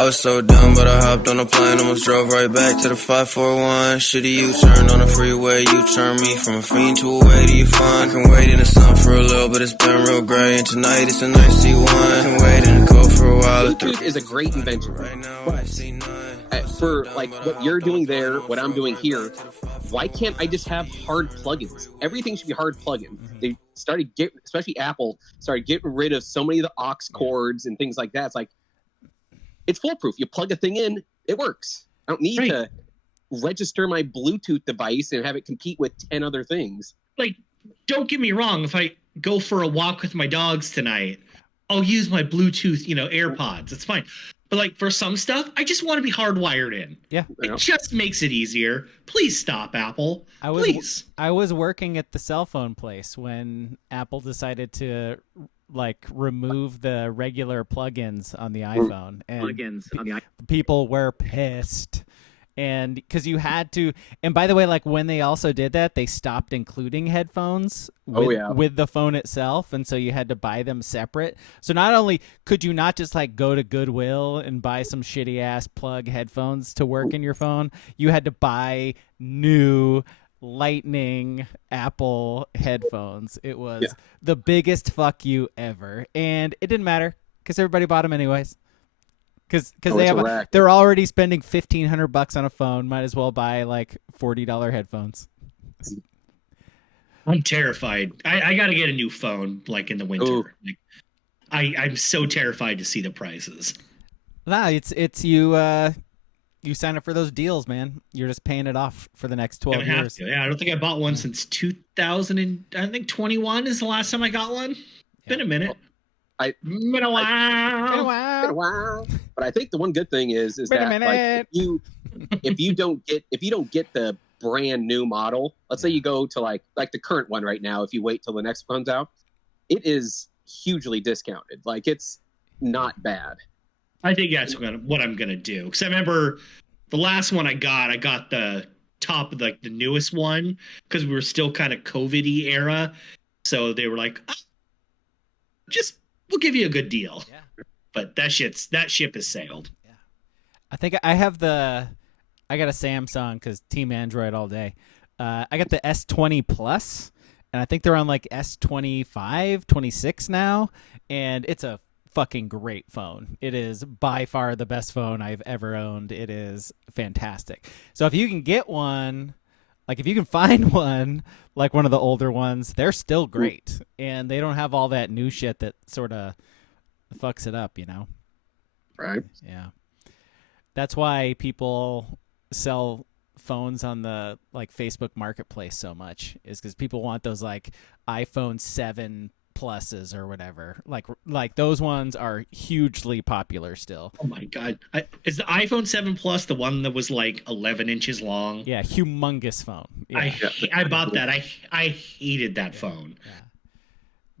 I was so dumb, but I hopped on a plane, almost drove right back to the 541. Shitty U-turn on the freeway, you turn me from a fiend to a way to you fun. I can wait in the sun for a little, but it's been real gray, and tonight it's a nice C1. I can wait in the cold for a while. Bluetooth is a great invention. Right now, I see none. For like what you're doing there, what I'm doing here, why can't I just have hard plugins? Everything should be hard plugin. They started especially Apple started getting rid of so many of the aux cords and things like that. It's like, it's foolproof. You plug a thing in, it works. I don't need to register my Bluetooth device and have it compete with 10 other things. Like, don't get me wrong. If I go for a walk with my dogs tonight, I'll use my Bluetooth, AirPods. It's fine. But like for some stuff, I just want to be hardwired in. Yeah. It just makes it easier. Please stop, Apple. Please. I was working at the cell phone place when Apple decided to remove the regular plugins on the iPhone, and people were pissed. And because you had to, and by the way, like when they also did that, they stopped including headphones with the phone itself, and so you had to buy them separate. So not only could you not just like go to Goodwill and buy some shitty ass plug headphones to work in your phone, you had to buy new Lightning Apple headphones. It was the biggest fuck you ever, and it didn't matter because everybody bought them anyways. Because they're already spending $1,500 on a phone. Might as well buy like $40 headphones. I'm terrified. I got to get a new phone like in the winter. Like, I'm so terrified to see the prices. Nah, it's you. You sign up for those deals, man. You're just paying it off for the next 12 years. Yeah, I don't think I bought one since 2021 is the last time I got one. Been a minute. Been a while. But I think the one good thing is that like, if you don't get the brand new model, let's say you go to like the current one right now, if you wait till the next one comes out, it is hugely discounted. Like it's not bad. I think that's what I'm gonna do, because I remember the last one I got the top of like the newest one because we were still kind of COVID-y era, so they were like, we'll give you a good deal. Yeah. But that ship has sailed. Yeah. I think I got a Samsung because Team Android all day. I got the S20 Plus, and I think they're on like S25, 26 now, and it's a fucking great phone. It is by far the best phone I've ever owned. It is fantastic. So if you can get one, like if you can find one, like one of the older ones, they're still great. And they don't have all that new shit that sort of fucks it up, Right. Yeah. That's why people sell phones on the like Facebook Marketplace so much, is because people want those like iPhone 7 Pluses or whatever. Like those ones are hugely popular still. Oh my god. Is the iPhone 7 Plus the one that was like 11 inches long? Yeah, humongous phone. Yeah. I bought that. I hated that phone. Yeah.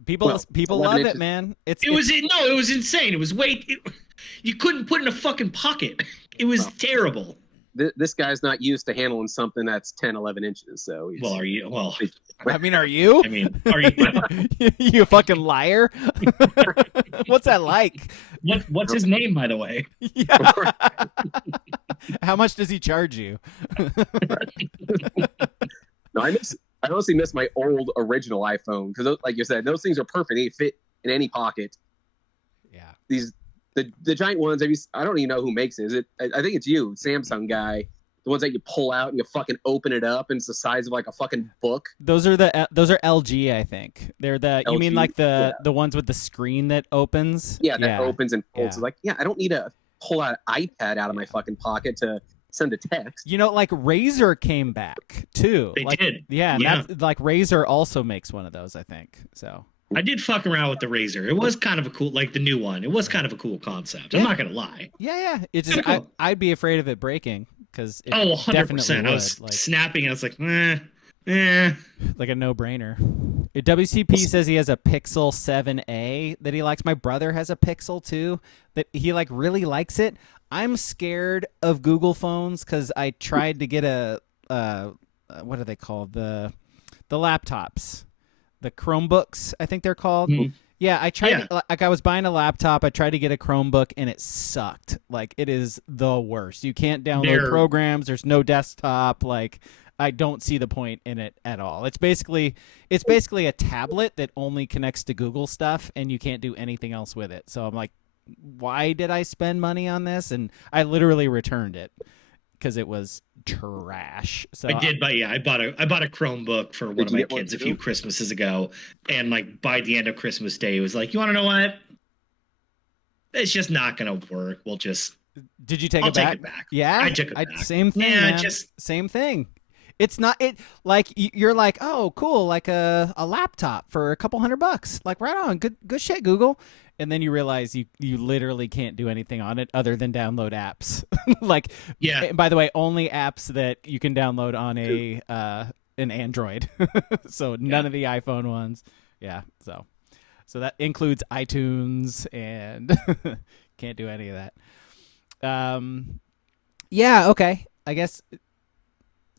People love it, man. It was insane. It was you couldn't put in a fucking pocket. It was terrible. This guy's not used to handling something that's 10, 11 inches. So are you? Well, I mean, are you? I mean, are you? You fucking liar. What's that like? What's his name, by the way? Yeah. How much does he charge you? No, I honestly miss my old original iPhone because, like you said, those things are perfect. They fit in any pocket. Yeah. The giant ones. I don't even know who makes it. Is it? I think it's you, Samsung guy. The ones that you pull out and you fucking open it up and it's the size of like a fucking book. Those are LG, I think. They're the LG, you mean like the ones with the screen that opens? Yeah, that opens and folds. Yeah. Like, I don't need to pull out an iPad out of my fucking pocket to send a text. Like Razer came back too. They did. Yeah, and that's like Razer also makes one of those, I think. So I did fuck around with the Razer. It was kind of a cool, like the new one. It was kind of a cool concept. I'm not gonna lie. Yeah. It's just cool. I'd be afraid of it breaking because 100%. I was snapping and I was like, like a no-brainer. WCP says he has a Pixel 7a that he likes. My brother has a Pixel too that he like really likes it. I'm scared of Google phones because I tried to get a what are they called, the laptops, the Chromebooks, I think they're called. Mm-hmm. Yeah, I tried. Like, I was buying a laptop. I tried to get a Chromebook, and it sucked. Like, it is the worst. You can't download programs. There's no desktop. Like, I don't see the point in it at all. It's basically a tablet that only connects to Google stuff, and you can't do anything else with it. So I'm like, why did I spend money on this? And I literally returned it because it was trash. So I did, but yeah, I bought a Chromebook for one of my kids a few Christmases ago, and like by the end of Christmas Day, it was like, you want to know what? It's just not going to work. We'll just. Did you take I'll it back? take it back. Yeah, I took it back. Same thing. Yeah, man. Same thing. It's not it like you're like, oh cool, like a laptop for a couple $100. Like, right on, good shit, Google. And then you realize you literally can't do anything on it other than download apps. Like, yeah. By the way, only apps that you can download on an Android. So none of the iPhone ones. Yeah. So that includes iTunes, and can't do any of that. Yeah. Okay. I guess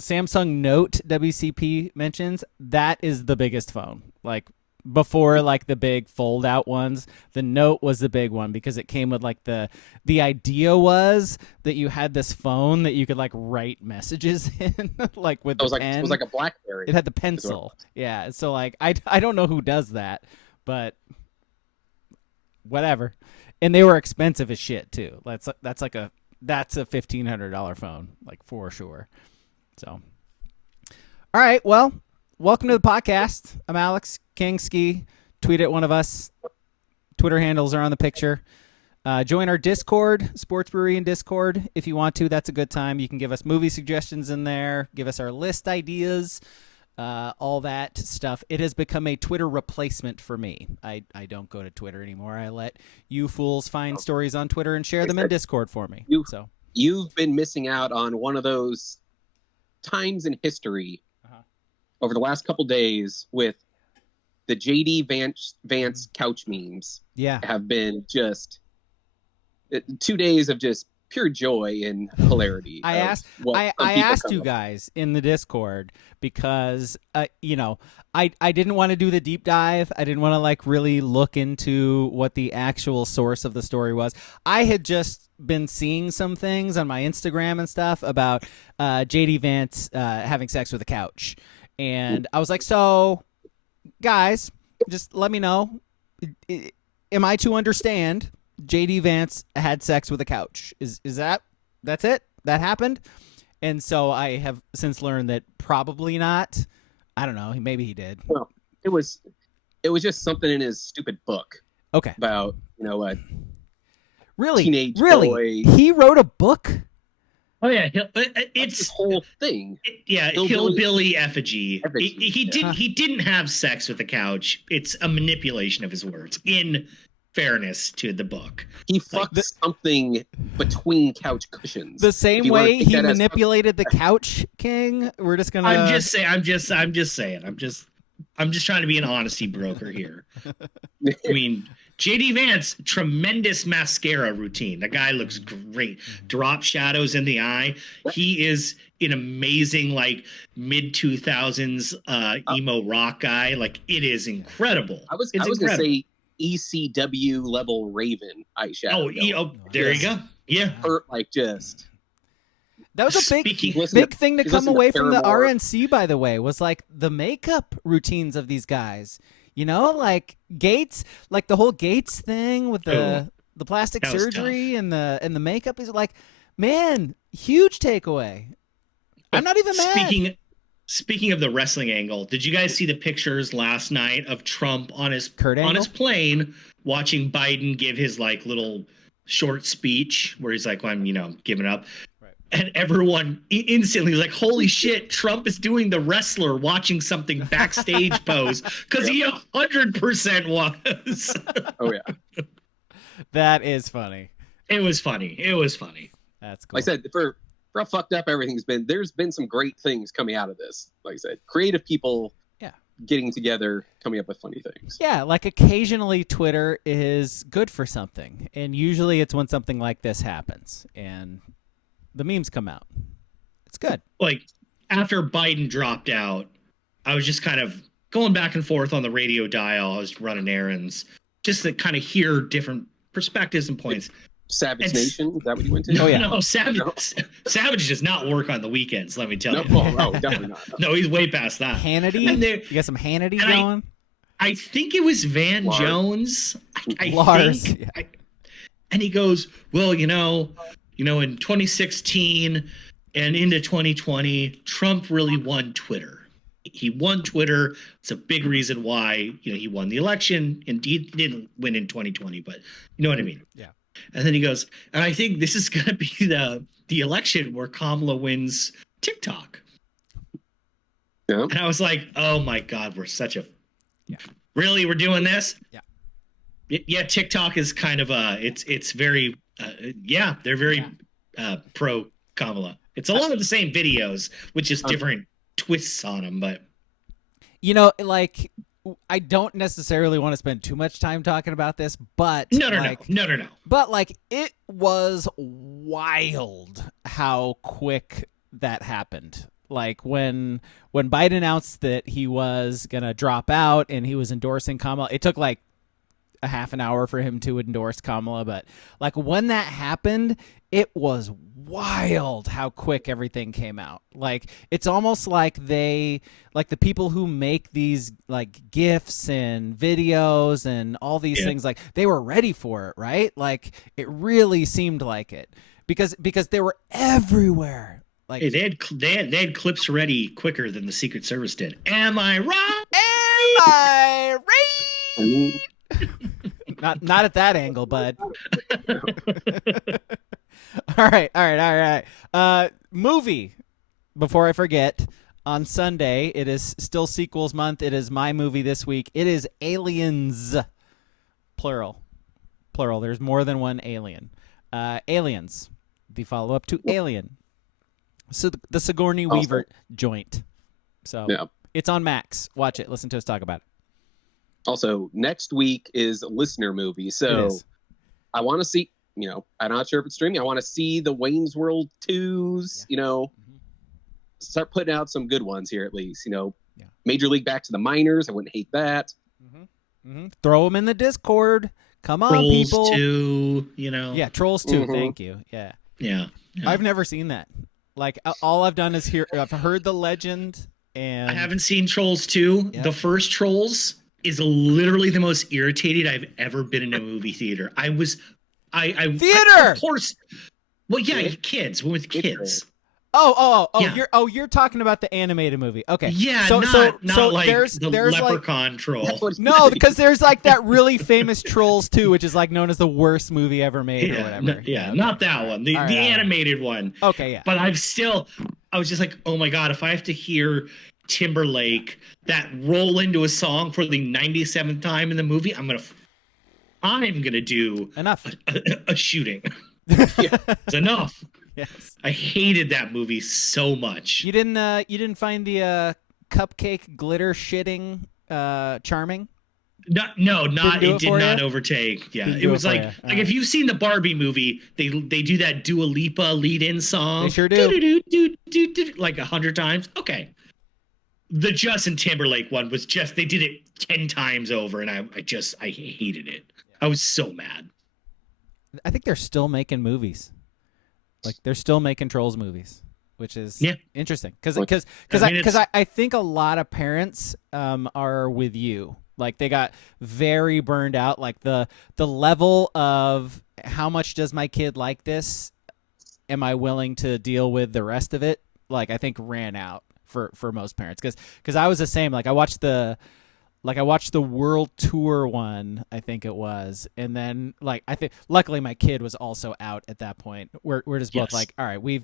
Samsung Note WCP mentions that is the biggest phone. Like, before like the big fold out ones, the Note was the big one because it came with like the idea was that you had this phone that you could like write messages in, like with the pen. It was like a BlackBerry. It had the pencil. Yeah. So like I don't know who does that, but whatever. And they were expensive as shit too. That's a $1,500 phone, like, for sure. So, all right. Well, welcome to the podcast. I'm Alex Kingski. Tweet at one of us. Twitter handles are on the picture. Join our Discord, Sports Brewery and Discord, if you want to. That's a good time. You can give us movie suggestions in there, give us our list ideas, all that stuff. It has become a Twitter replacement for me. I don't go to Twitter anymore. I let you fools find stories on Twitter and share them in Discord for me. You've been missing out on one of those times in history over the last couple days with the JD Vance couch memes. Yeah, have been just 2 days of just pure joy and hilarity. I asked you guys in the Discord because I didn't want to do the deep dive. I didn't want to like really look into what the actual source of the story was. I had just been seeing some things on my Instagram and stuff about JD Vance having sex with a couch. And I was like, so, guys, just let me know. Am I to understand JD Vance had sex with a couch? That's it? That happened? And so I have since learned that probably not. I don't know. Maybe he did. Well, it was just something in his stupid book. Okay. About, a really teenage boy. He wrote a book? Oh yeah, it's this whole thing. Hillbilly effigy. He didn't have sex with the couch. It's a manipulation of his words. In fairness to the book, he fucked something between couch cushions. The same way he manipulated the Couch King. We're just gonna. I'm just saying. I'm just saying. I'm just trying to be an honesty broker here. I mean, JD Vance, tremendous mascara routine. The guy looks great. Drop shadows in the eye. He is an amazing, like, mid-2000s emo rock guy. Like, it is incredible. I was going to say ECW level Raven eyeshadow. There you go. Yeah. Hurt, like, just... That was a big thing to come away from the RNC, by the way, was like the makeup routines of these guys. Like Gates, like the whole Gates thing with the plastic surgery and the makeup is like, man, huge takeaway. I'm not even mad. Speaking of the wrestling angle, did you guys see the pictures last night of Trump on his plane watching Biden give his like little short speech where he's like, well, I'm giving up. And everyone instantly was like, holy shit, Trump is doing the wrestler watching something backstage pose, because he 100% was. Oh, yeah. That is funny. It was funny. That's cool. Like I said, for how fucked up everything's been, there's been some great things coming out of this. Like I said, creative people getting together, coming up with funny things. Yeah, like occasionally Twitter is good for something. And usually it's when something like this happens. And the memes come out. It's good. Like, after Biden dropped out, I was just kind of going back and forth on the radio dial. I was running errands, just to kind of hear different perspectives and points. Savage Nation, is that what you went to? No, Savage does not work on the weekends, let me tell you. No, definitely not. No, he's way past that. Hannity? You got some Hannity going? I think it was Van Jones. Lars. And he goes, well, in 2016 and into 2020, Trump really won Twitter. He won Twitter. It's a big reason why, he won the election. And he didn't win in 2020, but you know what I mean? Yeah. And then he goes, and I think this is going to be the election where Kamala wins TikTok. Yeah. And I was like, oh my God, we're such a... Yeah. Really? We're doing this? Yeah. Yeah, TikTok is kind of it's very they're very pro Kamala. It's a lot of the same videos with just different twists on them, but I don't necessarily want to spend too much time talking about this, but no. But it was wild how quick that happened. Like when Biden announced that he was gonna drop out and he was endorsing Kamala, it took like a half an hour for him to endorse Kamala, but when that happened, it was wild how quick everything came out. It's almost like the people who make these GIFs and videos and all these things, they were ready for it, right? It really seemed like it because they were everywhere. Hey, they had clips ready quicker than the Secret Service did. Am I right? Am I right? Not at that angle, bud. All right. Movie. Before I forget, on Sunday, it is still sequels month. It is my movie this week. It is Aliens, plural. There's more than one alien. Aliens, the follow-up to Alien. So the Sigourney Weaver joint. So it's on Max. Watch it. Listen to us talk about it. Also, next week is a listener movie. So I want to see, I'm not sure if it's streaming. I want to see the Wayne's World 2s, start putting out some good ones here at least, Major League Back to the Minors. I wouldn't hate that. Throw them in the Discord. Come on, Trolls people. 2, Yeah, Trolls 2. Thank you. Yeah. I've never seen that. All I've done is I've heard the legend, and I haven't seen Trolls 2. Yep. The first Trolls is literally the most irritated I've ever been in a movie theater. Of course. Well, yeah, kids. We're with kids. You're talking about the animated movie. Okay. Yeah, so like there's Leprechaun troll. No, because there's that really famous Trolls 2, which is known as the worst movie ever made or whatever. Not that one. The animated one. Okay, yeah. But I was just like, oh my God, if I have to hear Timberlake that roll into a song for the 97th time in the movie, I'm gonna do enough a shooting. It's enough. Yes. I hated that movie so much. You didn't find the cupcake glitter shitting charming? No, it did not overtake. Yeah, it was if you've seen the Barbie movie, they do that Dua Lipa lead-in song. They sure do. Like 100 times. Okay. The Justin Timberlake one was they did it 10 times over, and I hated it. I was so mad. I think they're still making movies. They're still making Trolls movies, which is interesting. Because I think a lot of parents are with you. They got very burned out. The level of how much does my kid like this? Am I willing to deal with the rest of it? I think ran out for most parents. Because I was the same. I watched the World Tour one, I think it was, and then I think luckily my kid was also out at that point. We're just both all right, we've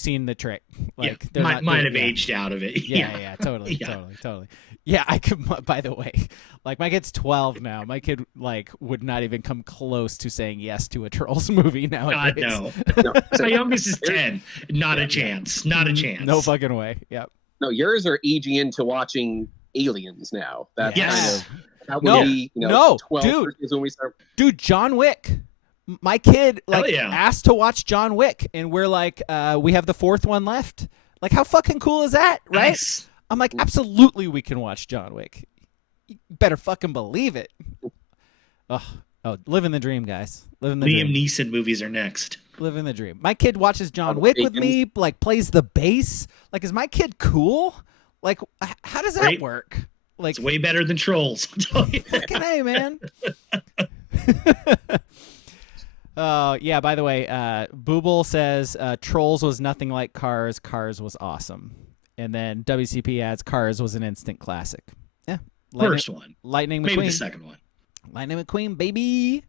seen the trick. Might have aged out of it. Yeah, totally. Yeah, I could. By the way, my kid's 12 now. My kid would not even come close to saying yes to a Trolls movie nowadays. God, no. My youngest is 10. Not a chance. Not a chance. No fucking way. Yep. No, yours are aging into watching Aliens now. That's that would be 12 dude. is when we start. Dude, John Wick. My kid asked to watch John Wick, and we're we have the fourth one left. How fucking cool is that, right? Nice. I'm absolutely we can watch John Wick. You better fucking believe it. Oh, living the dream, guys. Living the dream. Liam Neeson movies are next. Living the dream. My kid watches John Wick with me, like plays the bass. Like, is my kid cool? Like, how does that work? Like, it's way better than Trolls. Fucking A, man. Yeah, by the way, Booble says Trolls was nothing like Cars. Cars was awesome. And then WCP adds Cars was an instant classic. Yeah. First one. Lightning McQueen. Maybe the second one. Lightning McQueen, baby.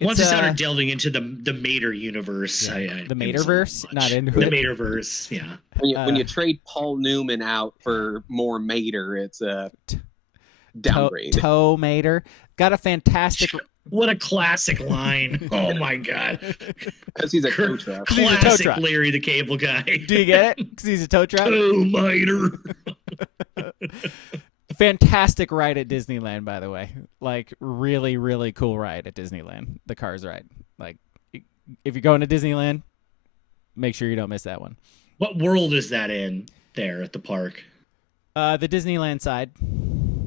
Once they started delving into the Mater universe, the Materverse, not into the Materverse. Yeah. When you trade Paul Newman out for more Mater, it's a downgrade. Toe Mater got a fantastic. What a classic line! Oh my god! Because he's a tow truck. Classic Larry the Cable Guy. Do you get it? Because he's a tow truck. Toe Mater. Fantastic ride at Disneyland, by the way. Like, really, really cool ride at Disneyland. The Cars ride. Like, if you're going to Disneyland, make sure you don't miss that one. What world is that in there at the park? The Disneyland side.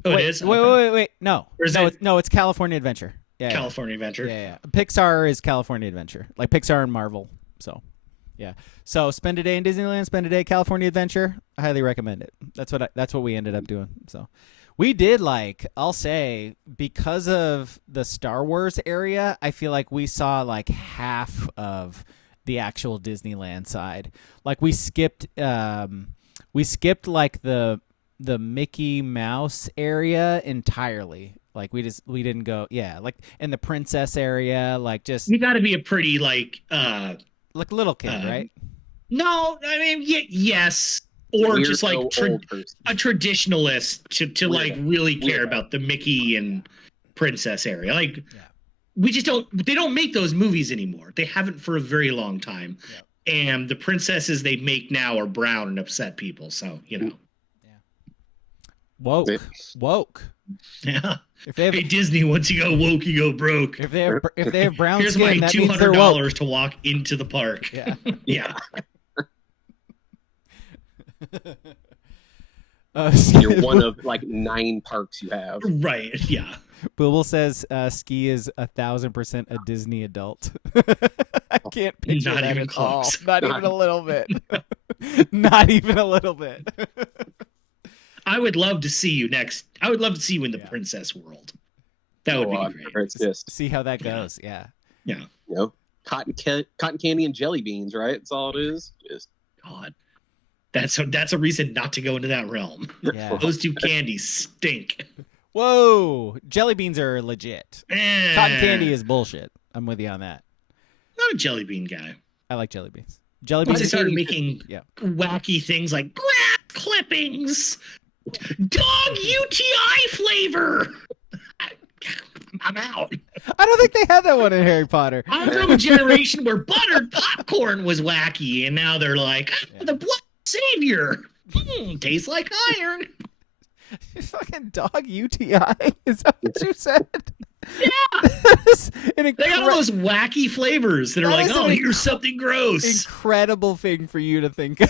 Oh, it is? Wait. No. It's California Adventure. Yeah, California Adventure. Yeah. Pixar is California Adventure. Like Pixar and Marvel. So, yeah. So spend a day in Disneyland, spend a day at California Adventure. I highly recommend it. That's what we ended up doing. So we did, like, I'll say, because of the Star Wars area, I feel like we saw like half of the actual Disneyland side. Like we skipped like the Mickey Mouse area entirely. Like we didn't go, like in the princess area, like just. You got to be a pretty like little kid, right? No, I mean yes, or just like a traditionalist to like really care about the Mickey and princess area. Like we just don't. They don't make those movies anymore. They haven't for a very long time, and the princesses they make now are brown and upset people. So you know. Woke. Yeah. Hey Disney, once you go woke, you go broke. If they have brown here's skin, my $200 to walk into the park. Yeah. Yeah. You're one of like 9 parks you have. Right. Yeah. Booble says Ski is 1,000% a Disney adult. I can't picture Not that even at close. all. Not even a little bit. Not even a little bit. I would love to see you next. I would love to see you in the princess world. That would be great. See how that goes. Yeah. Yeah. You know, cotton candy and jelly beans, right? That's all it is. Just God. That's a reason not to go into that realm. Yeah. Those two candies stink. Whoa. Jelly beans are legit. Cotton candy is bullshit. I'm with you on that. Not a jelly bean guy. I like jelly beans. Jelly beans. Once they started making wacky things like grass clippings, dog UTI flavor. I'm out. I don't think they had that one in Harry Potter. I'm from a generation where buttered popcorn was wacky, and now they're like, the blood savior. Tastes like iron. Fucking dog UTI? Is that what you said? Yeah. They got all those wacky flavors that are like, oh, here's something gross. Incredible thing for you to think of.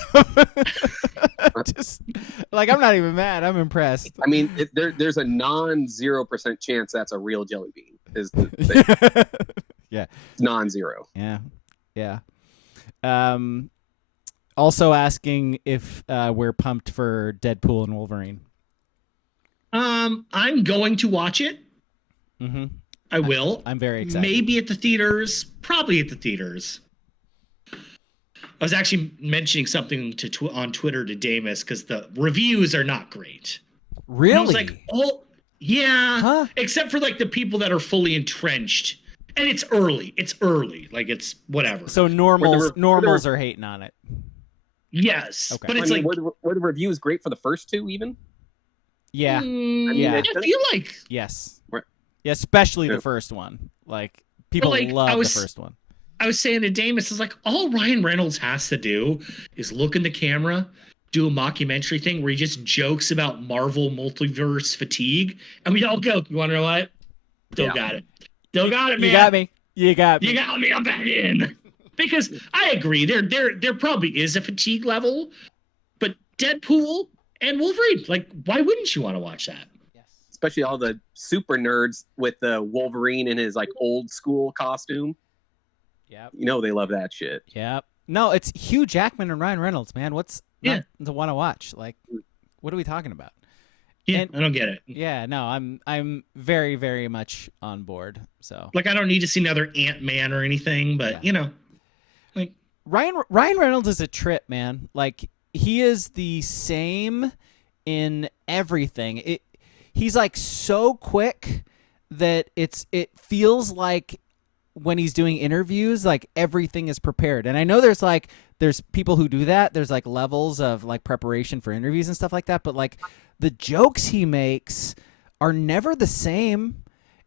Just like, I'm not even mad. I'm impressed. I mean, there's a 0% chance that's a real jelly bean. Is the thing. Yeah. Non-zero. Yeah. Also asking if we're pumped for Deadpool and Wolverine. I'm going to watch it. Mm-hmm. I will. I'm very excited. Maybe at the theaters. Probably at the theaters. I was actually mentioning something on Twitter to Damus because the reviews are not great. Really? And I was like, oh, yeah. Huh? Except for like the people that are fully entrenched. And it's early. Like it's whatever. So normals are hating on it. Yes. Okay. But it's were the reviews great for the first 2 even? Yeah. I feel like. Yes. Yeah, especially the first one. Like, people love the first one. I was saying to Damus, it's like, all Ryan Reynolds has to do is look in the camera, do a mockumentary thing where he just jokes about Marvel multiverse fatigue, and we all go, you want to know what? Still got it, man. You got me. You got me. I'm back in. Because I agree, there probably is a fatigue level, but Deadpool and Wolverine, like, why wouldn't you want to watch that? especially all the super nerds with the Wolverine in his like old school costume. Yep. You know they love that shit. Yep. No, it's Hugh Jackman and Ryan Reynolds, man. What's not to want to watch? Like, what are we talking about? Yeah, I don't get it. Yeah, no, I'm very, very much on board. So, like, I don't need to see another Ant-Man or anything, but you know, like Ryan Reynolds is a trip, man. Like, he is the same in everything. He's like so quick that it feels like when he's doing interviews, like everything is prepared. And I know there's people who do that. There's like levels of like preparation for interviews and stuff like that. But like the jokes he makes are never the same.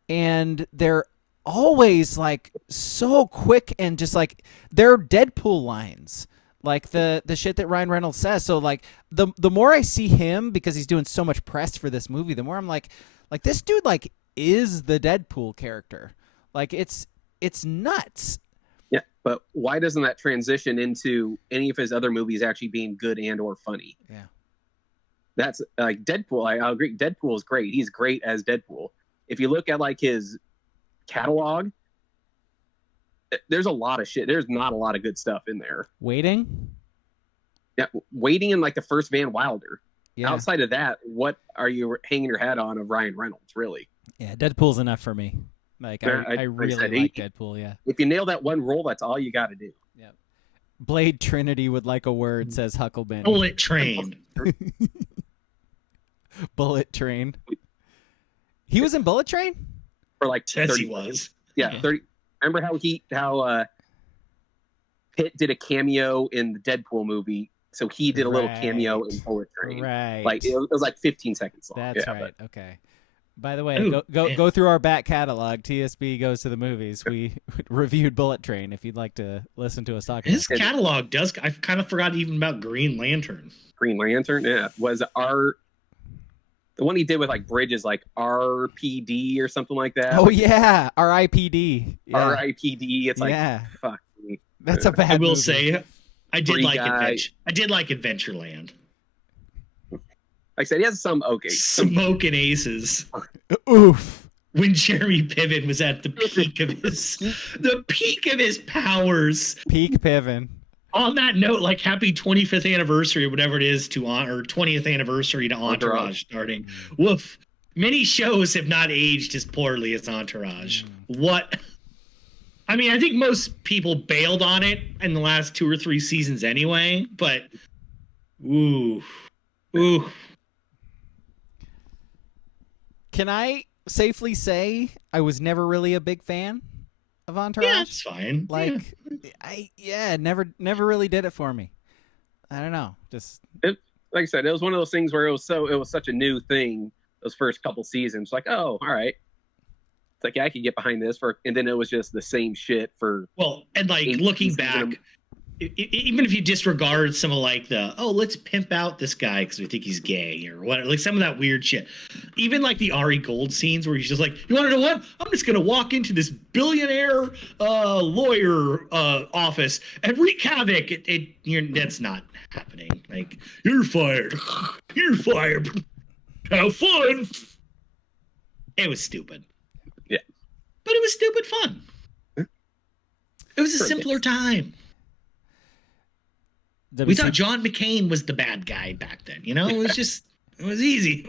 And they're always like so quick and just like they're Deadpool lines. Like the shit that Ryan Reynolds says. So like the more I see him, because he's doing so much press for this movie, the more I'm like this dude like is the Deadpool character. Like it's nuts. Yeah, but why doesn't that transition into any of his other movies actually being good and or funny? Yeah. That's like Deadpool. I'll agree. Deadpool is great. He's great as Deadpool. If you look at like his catalog, there's a lot of shit. There's not a lot of good stuff in there. Waiting? Yeah, Waiting in like the first Van Wilder. Yeah. Outside of that, what are you hanging your hat on of Ryan Reynolds, really? Yeah, Deadpool's enough for me. Like I really like Deadpool, yeah. If you nail that one role, that's all you got to do. Yeah. Blade Trinity would like a word, says Huckleberry. Bullet Train. Bullet Train. He was in Bullet Train? For like Says 30 he was. Yeah, 30. Remember how Pitt did a cameo in the Deadpool movie? So he did a little cameo in Bullet Train. Right. Like it was like 15 seconds long. That's right. But... Okay. By the way, go through our back catalog. TSB Goes to the Movies. We reviewed Bullet Train. If you'd like to listen to us talk about his catalog does. I kind of forgot even about Green Lantern. Green Lantern, yeah, was the one he did with like Bridges, like RPD or something like that. Oh yeah, RIPD. Yeah. RIPD. It's like fuck me. That's a bad. I will movie. say, I did like Adventureland. Like I said, he has some Smoking Aces. Oof. When Jeremy Piven was at the peak of his powers. Peak Piven. On that note, like happy 25th anniversary or whatever it is or 20th anniversary to Entourage starting. Woof. Many shows have not aged as poorly as Entourage. What? I mean, I think most people bailed on it in the last 2 or 3 seasons anyway, but ooh. Can I safely say I was never really a big fan of Entourage? Yeah, it's fine. Like, never really did it for me. I don't know. Like I said, it was one of those things where it was such a new thing those first couple seasons. Like, oh, all right. It's like, yeah, I could get behind this and then it was just the same shit for. Well, and like looking back, even if you disregard some of like let's pimp out this guy because we think he's gay or what, like some of that weird shit. Even like the Ari Gold scenes where he's just like, you want to know what? I'm just gonna walk into this billionaire lawyer office and wreak havoc. That's not happening. Like, you're fired. You're fired. Have fun. It was stupid. Yeah, but it was stupid fun. It was a simpler time. We thought John McCain was the bad guy back then. You know, it was easy.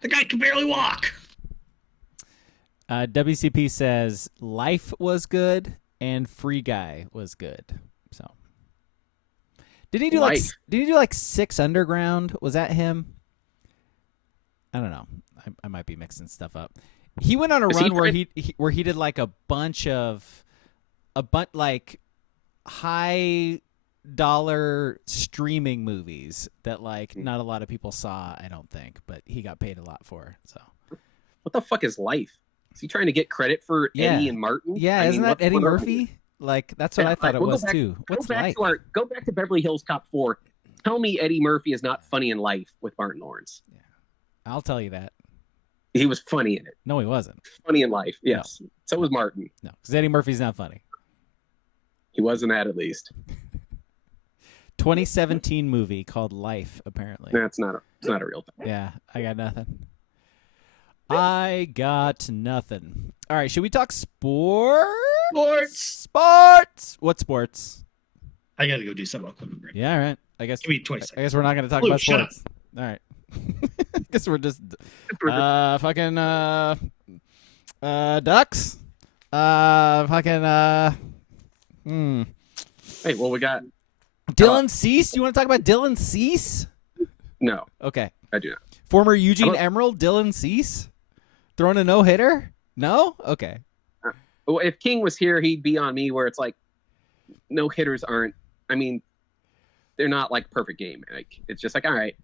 The guy could barely walk. WCP says Life was good and Free Guy was good. So, did he do like 6 Underground? Was that him? I don't know. I might be mixing stuff up. He went on a run where he did like a bunch like high dollar streaming movies that like not a lot of people saw, I don't think, but he got paid a lot for. So what the fuck is Life? Is he trying to get credit for Eddie and Martin? Yeah, isn't that Eddie Murphy? Like that's what I thought it was too. What's Life? Go back to Beverly Hills Cop 4. Tell me Eddie Murphy is not funny in Life with Martin Lawrence. Yeah. I'll tell you that. He was funny in it. No, he wasn't. Funny in Life, yes. No. So was Martin. No, because Eddie Murphy's not funny. He wasn't that, at least. 2017 movie called Life, apparently. No, it's not a real thing. Yeah, I got nothing. I got nothing. All right, should we talk sports? Sports. What sports? I gotta go do something real quick. Yeah, all right. I guess. Give me 20 seconds. I guess we're not going to talk about sports. All right. I guess we're just fucking ducks. Hey, well, we got Dylan Cease. You want to talk about Dylan Cease? No. Okay. I do not. Former Eugene Emerald, Dylan Cease, throwing a no-hitter? No? Okay. Well, if King was here, he'd be on me where it's like no-hitters aren't, I mean, they're not like perfect game. Like it's just like, all right,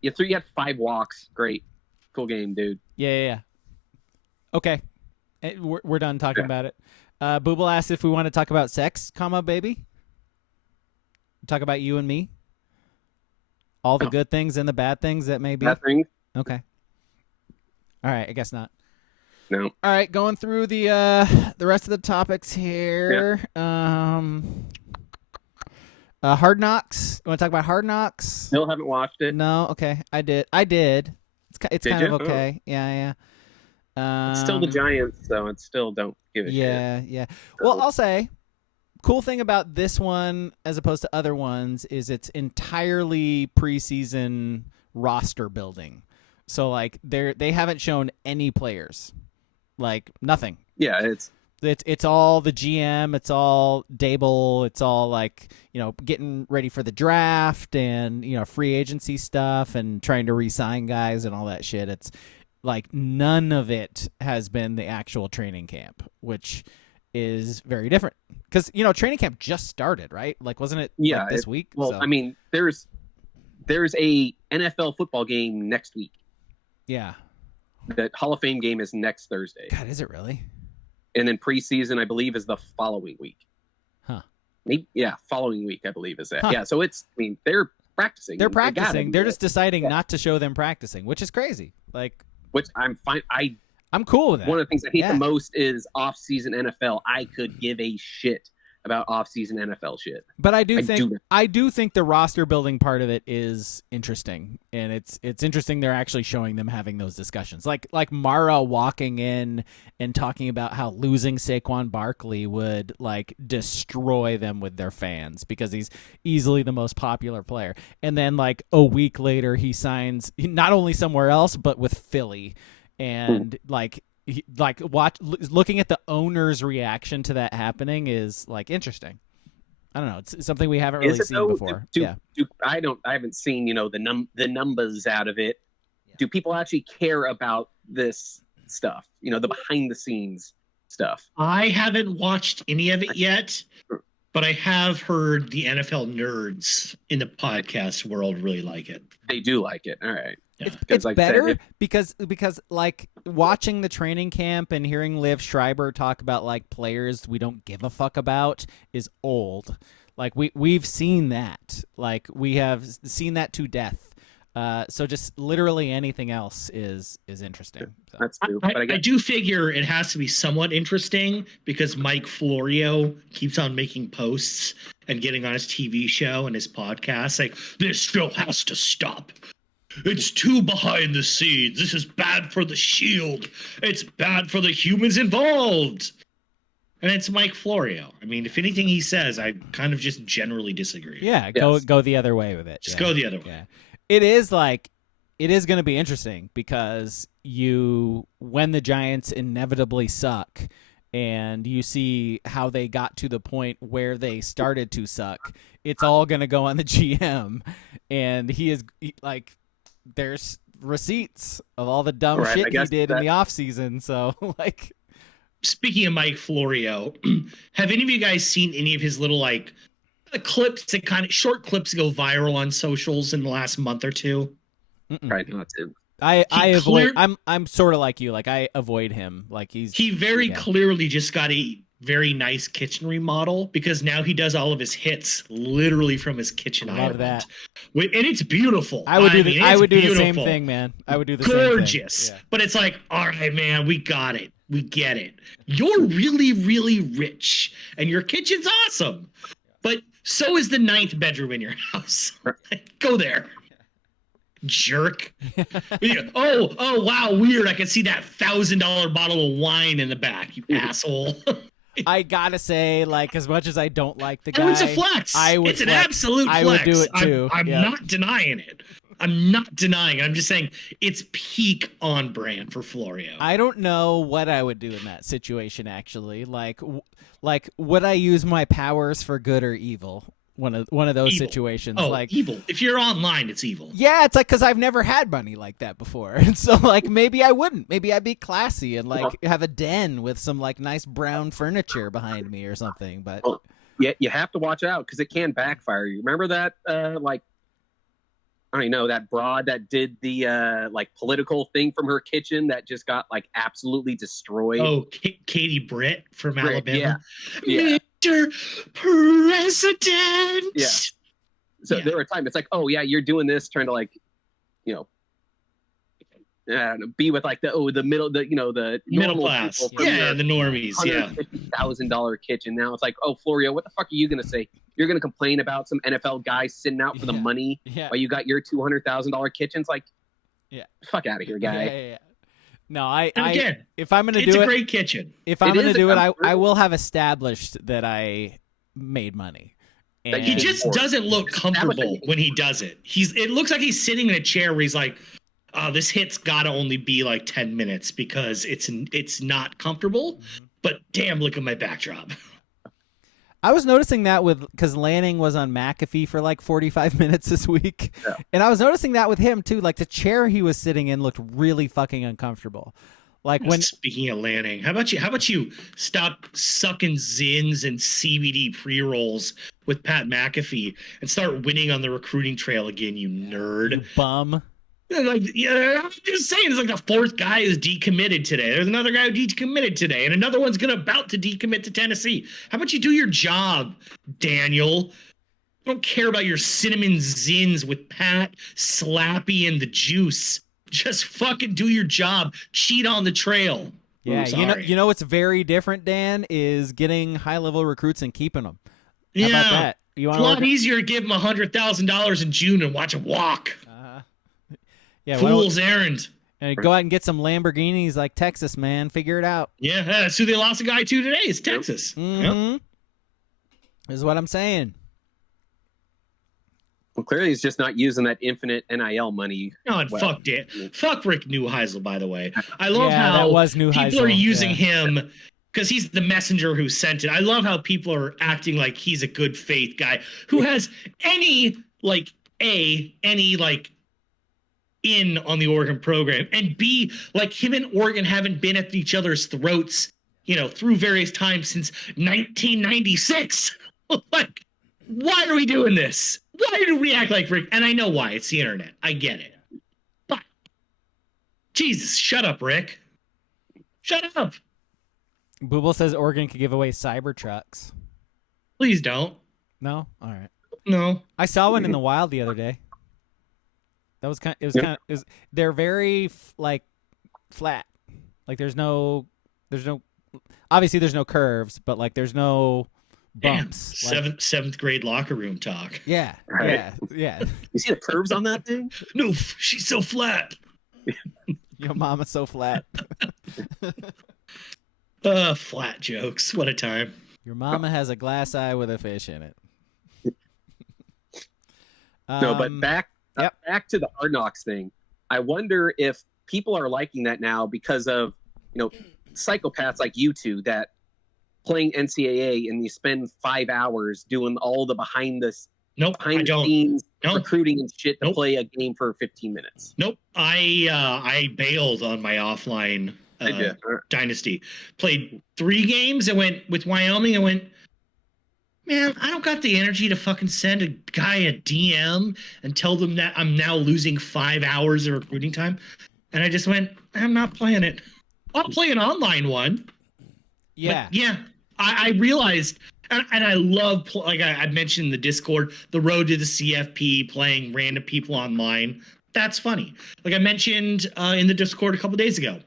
you had 5 walks. Great. Cool game, dude. Yeah. Okay. We're done talking about it. Booble asked if we want to talk about sex, baby. Talk about you and me. All the good things and the bad things that may be. Bad things? Okay. All right, I guess not. No. All right, going through the rest of the topics here. Yeah. Hard Knocks. You want to talk about Hard Knocks? Still haven't watched it. No. Okay, I did. It's kind of okay. Oh. Yeah. It's still the Giants, so it still don't give a shit. Yeah. Well, I'll say, cool thing about this one as opposed to other ones is it's entirely preseason roster building. So like they haven't shown any players, like nothing. Yeah, it's all the GM, it's all Dable, it's all like, getting ready for the draft and, free agency stuff and trying to re-sign guys and all that shit. It's like none of it has been the actual training camp, which is very different because, training camp just started, right? Like, wasn't it this week? Well, so. I mean, there's a NFL football game next week. Yeah. The Hall of Fame game is next Thursday. God, is it really? And then preseason, I believe, is the following week. Huh. Maybe, following week, I believe, is that. Huh. Yeah, so they're practicing. They're practicing. They're just deciding not to show them practicing, which is crazy. Which I'm fine. I'm cool with that. One of the things I hate the most is off-season NFL. I could give a shit about off-season NFL shit. But I do think the roster building part of it is interesting, and it's interesting they're actually showing them having those discussions. Like Mara walking in and talking about how losing Saquon Barkley would destroy them with their fans because he's easily the most popular player. And then a week later he signs not only somewhere else but with Philly. And looking at the owner's reaction to that happening is interesting. I don't know. It's something we haven't really seen before. I haven't seen the numbers out of it. Yeah. Do people actually care about this stuff? The behind the scenes stuff. I haven't watched any of it yet, but I have heard the NFL nerds in the podcast world really like it. They do like it. All right. Yeah. It's better because watching the training camp and hearing Liv Schreiber talk about players we don't give a fuck about is old. We've seen that. We have seen that to death. So just literally anything else is interesting. So. That's true. I do figure it has to be somewhat interesting because Mike Florio keeps on making posts and getting on his TV show and his podcast this show has to stop. It's too behind the scenes. This is bad for the Shield. It's bad for the humans involved. And it's Mike Florio. I mean, if anything he says, I kind of just generally disagree. Yeah, go the other way with it. Just go the other way. Yeah. It is going to be interesting because when the Giants inevitably suck and you see how they got to the point where they started to suck, it's all going to go on the GM. And there's receipts of all the dumb shit he did in the offseason. So, Speaking of Mike Florio, have any of you guys seen any of his little, clips that short clips go viral on socials in the last month or two? Right, not to. I'm sort of like you. I avoid him. He very clearly just got a very nice kitchen remodel because now he does all of his hits literally from his kitchen island. Love that. And it's beautiful. I would do the same thing, man. I would do the same thing. Gorgeous. Yeah. But it's all right, man, we got it. We get it. You're really, really rich and your kitchen's awesome. But so is the 9th bedroom in your house. Go there. jerk. Oh, wow, weird. I can see that $1,000 bottle of wine in the back, you asshole. I gotta say, like, as much as I don't like the guy, it's a flex. It's an absolute flex. I would do it too. I'm not denying it. I'm not denying it. I'm just saying it's peak on brand for Florio. I don't know what I would do in that situation, actually. Like, would I use my powers for good or evil? One of those evil. situations. Oh, like evil. If you're online, it's evil. Yeah, it's like because I've never had money like that before, and so like maybe I wouldn't. Maybe I'd be classy and like have a den with some like nice brown furniture behind me or something. But yeah, you have to watch out because it can backfire. You remember that like I don't know, that broad that did the like political thing from her kitchen that just got like absolutely destroyed. Oh, Katie Britt from Alabama. Yeah. Mr. President. Yeah. So there were times it's like, oh yeah, you're doing this, trying to like, you know, be with like the middle, the middle class. Yeah, the normies. Yeah. $150,000 kitchen. Now it's like, oh, Florio, what the fuck are you gonna say? You're gonna complain about some NFL guy sitting out for the money while you got your $200,000 kitchens? Like, fuck out of here, guy. Yeah. No, again, if I'm gonna do it, it's a great kitchen. If I'm gonna do it, I will have established that I made money. And he just doesn't look comfortable when he does it. It looks like he's sitting in a chair where he's like, oh, this hit's gotta only be like 10 minutes because it's not comfortable. But damn, look at my backdrop. I was noticing that because Lanning was on McAfee for like 45 minutes this week. Yeah. And I was noticing that with him too. Like the chair he was sitting in looked really fucking uncomfortable. Like Speaking of Lanning, how about you stop sucking Zins and CBD pre-rolls with Pat McAfee and start winning on the recruiting trail again, you nerd. You bum. I'm just saying, it's like the fourth guy is decommitted today. There's another guy who decommitted today, and another one's about to decommit to Tennessee. How about you do your job, Daniel? I don't care about your cinnamon Zins with Pat, Slappy, and the juice. Just fucking do your job. Cheat on the trail. Yeah, you know what's very different, Dan, is getting high-level recruits and keeping them. How about that? It's a lot easier to give them $100,000 in June and watch them walk. Yeah, fool's errand. And go out and get some Lamborghinis like Texas, man. Figure it out. Yeah, that's who they lost a guy to today. It's Texas. Mm-hmm. Yep. Is what I'm saying. Well, clearly he's just not using that infinite NIL money. No, and fuck Rick Neuheisel, by the way. I love how that was people are using him because he's the messenger who sent it. I love how people are acting like he's a good faith guy who has any in on the Oregon program, and B, like him and Oregon haven't been at each other's throats, through various times since 1996. Like, why are we doing this? Why do we act like Rick? And I know why. It's the internet. I get it. But Jesus, shut up, Rick. Shut up. Booble says Oregon could give away Cybertrucks. Please don't. No? All right. No. I saw one in the wild the other day. That was they're very flat. Like there's no obviously there's no curves, but like there's no bumps. Damn, seventh grade locker room talk. Yeah. Right. Yeah. You see the curves on that thing? No, she's so flat. Your mama's so flat. Flat jokes. What a time. Your mama has a glass eye with a fish in it. No, but back to the Hard Knocks thing. I wonder if people are liking that now because of, psychopaths like you two that playing NCAA and you spend 5 hours doing all the behind the scenes recruiting and shit to play a game for 15 minutes. Nope. I bailed on my offline dynasty. Played 3 games. I went with Wyoming. I went, man, I don't got the energy to fucking send a guy a DM and tell them that I'm now losing 5 hours of recruiting time. And I just went, I'm not playing it. I'll play an online one. Yeah. But yeah. I realized, and I love, like I mentioned in the Discord, the road to the CFP, playing random people online. That's funny. Like I mentioned in the Discord a couple days ago,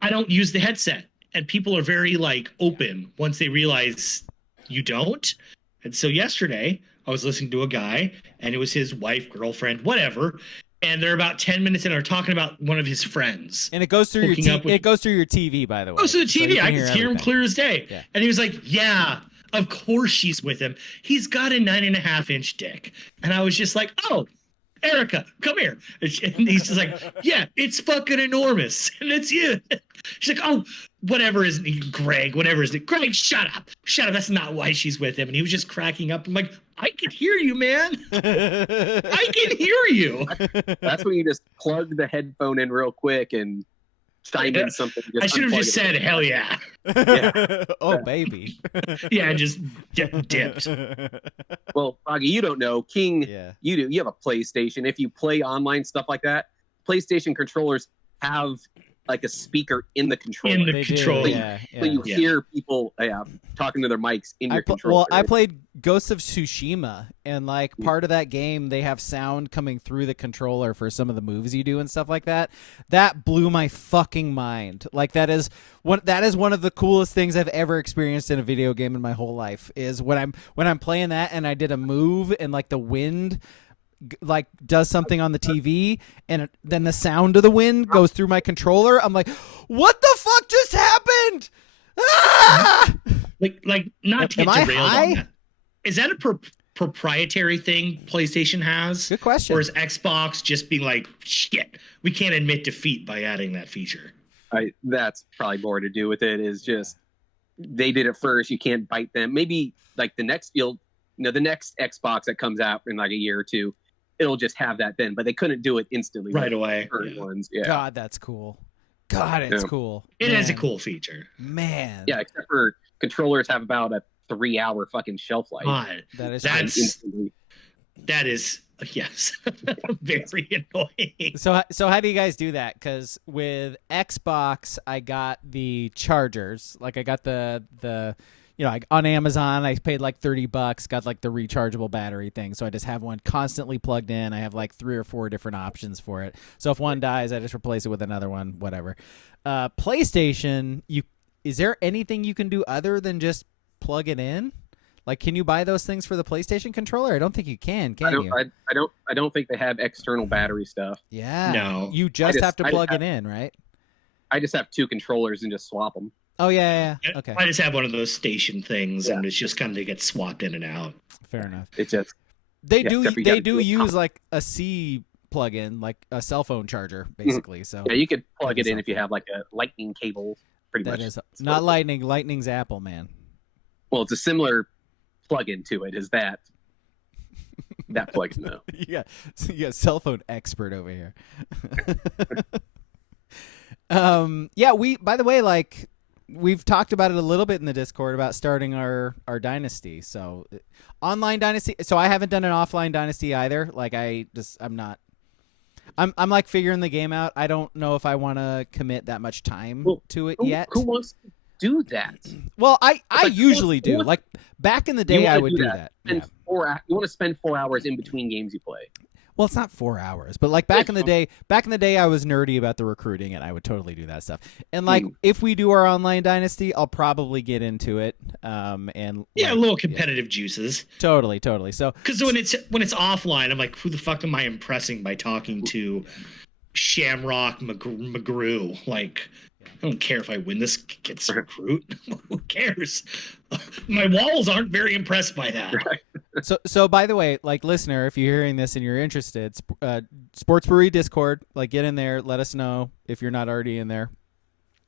I don't use the headset. And people are very open once they realize you don't. And so yesterday I was listening to a guy, and it was his wife, girlfriend, whatever. And they're about 10 minutes in, are talking about one of his friends. And it goes through your it goes through your TV, by the way. Oh, so the TV, I can hear him clear as day. Yeah. And he was like, yeah, of course she's with him. He's got a 9.5-inch dick. And I was just like, oh, Erica, come here. And he's just like, yeah, it's fucking enormous. And it's you. She's like, oh, whatever is Greg, whatever is it? Greg, shut up. Shut up. That's not why she's with him. And he was just cracking up. I'm like, I can hear you, man. I can hear you. That's when you just plug the headphone in real quick and chime in something. I should have just said, hell yeah. Yeah. Oh, baby. Yeah, just dipped. Well, Braga, you don't know. King, you do. You have a PlayStation. If you play online stuff like that, PlayStation controllers have like a speaker in the controller. In the controller. So you hear people talking to their mics in your controller. Well, I played Ghosts of Tsushima, and like part of that game, they have sound coming through the controller for some of the moves you do and stuff like that. That blew my fucking mind. Like that is one of the coolest things I've ever experienced in a video game in my whole life. Is when I'm playing that and I did a move and like the wind like does something on the TV and then the sound of the wind goes through my controller. I'm like, what the fuck just happened? Ah! Like not to get derailed on that. Is that a proprietary thing PlayStation has? Good question. Or is Xbox just being like, shit, we can't admit defeat by adding that feature? That's probably more to do with it. Is just they did it first. You can't bite them. Maybe like the next the next Xbox that comes out in like a year or two, it'll just have that then. But they couldn't do it instantly right away. Ones. Yeah. God, that's cool. God, it's cool. It is a cool feature. Man. Yeah, except for controllers have about a 3-hour fucking shelf life. God, that is yes, very annoying. So how do you guys do that? Because with Xbox, I got the chargers. Like I got the on Amazon, I paid like $30, got like the rechargeable battery thing. So I just have one constantly plugged in. I have like 3 or 4 different options for it. So if one dies, I just replace it with another one, whatever. PlayStation, is there anything you can do other than just plug it in? Like, can you buy those things for the PlayStation controller? I don't think you can you? I don't think they have external battery stuff. Yeah. No. You just have to plug it in, right? I just have 2 controllers and just swap them. Oh, yeah. Okay. I just have one of those station things, and it's just kind of get swapped in and out. Fair enough. It's just they do use like a C plug-in, like a cell phone charger, basically. So yeah, you could plug it in if you have like a lightning cable. Pretty much. Is not Lightning. Lightning's Apple, man. Well, it's a similar plug-in to it. Is that plug-in though? You got cell phone expert over here. By the way, like we've talked about it a little bit in the Discord about starting our dynasty. So online dynasty. So I haven't done an offline dynasty either. Like I'm like figuring the game out. I don't know if I want to commit that much time to it yet. Who wants to do that? Well, I usually do. Like back in the day, I would do that. You want to spend 4 hours in between games you play. Well, it's not 4 hours, but like back in the day, I was nerdy about the recruiting, and I would totally do that stuff. And like, if we do our online dynasty, I'll probably get into it. A little competitive juices. Totally. So because when it's offline, I'm like, who the fuck am I impressing by talking to Shamrock McGrew? Like, I don't care if I win this gets recruit. Who cares? My walls aren't very impressed by that. So by the way, like listener, if you're hearing this and you're interested, Sports Brewery Discord, like get in there, let us know if you're not already in there.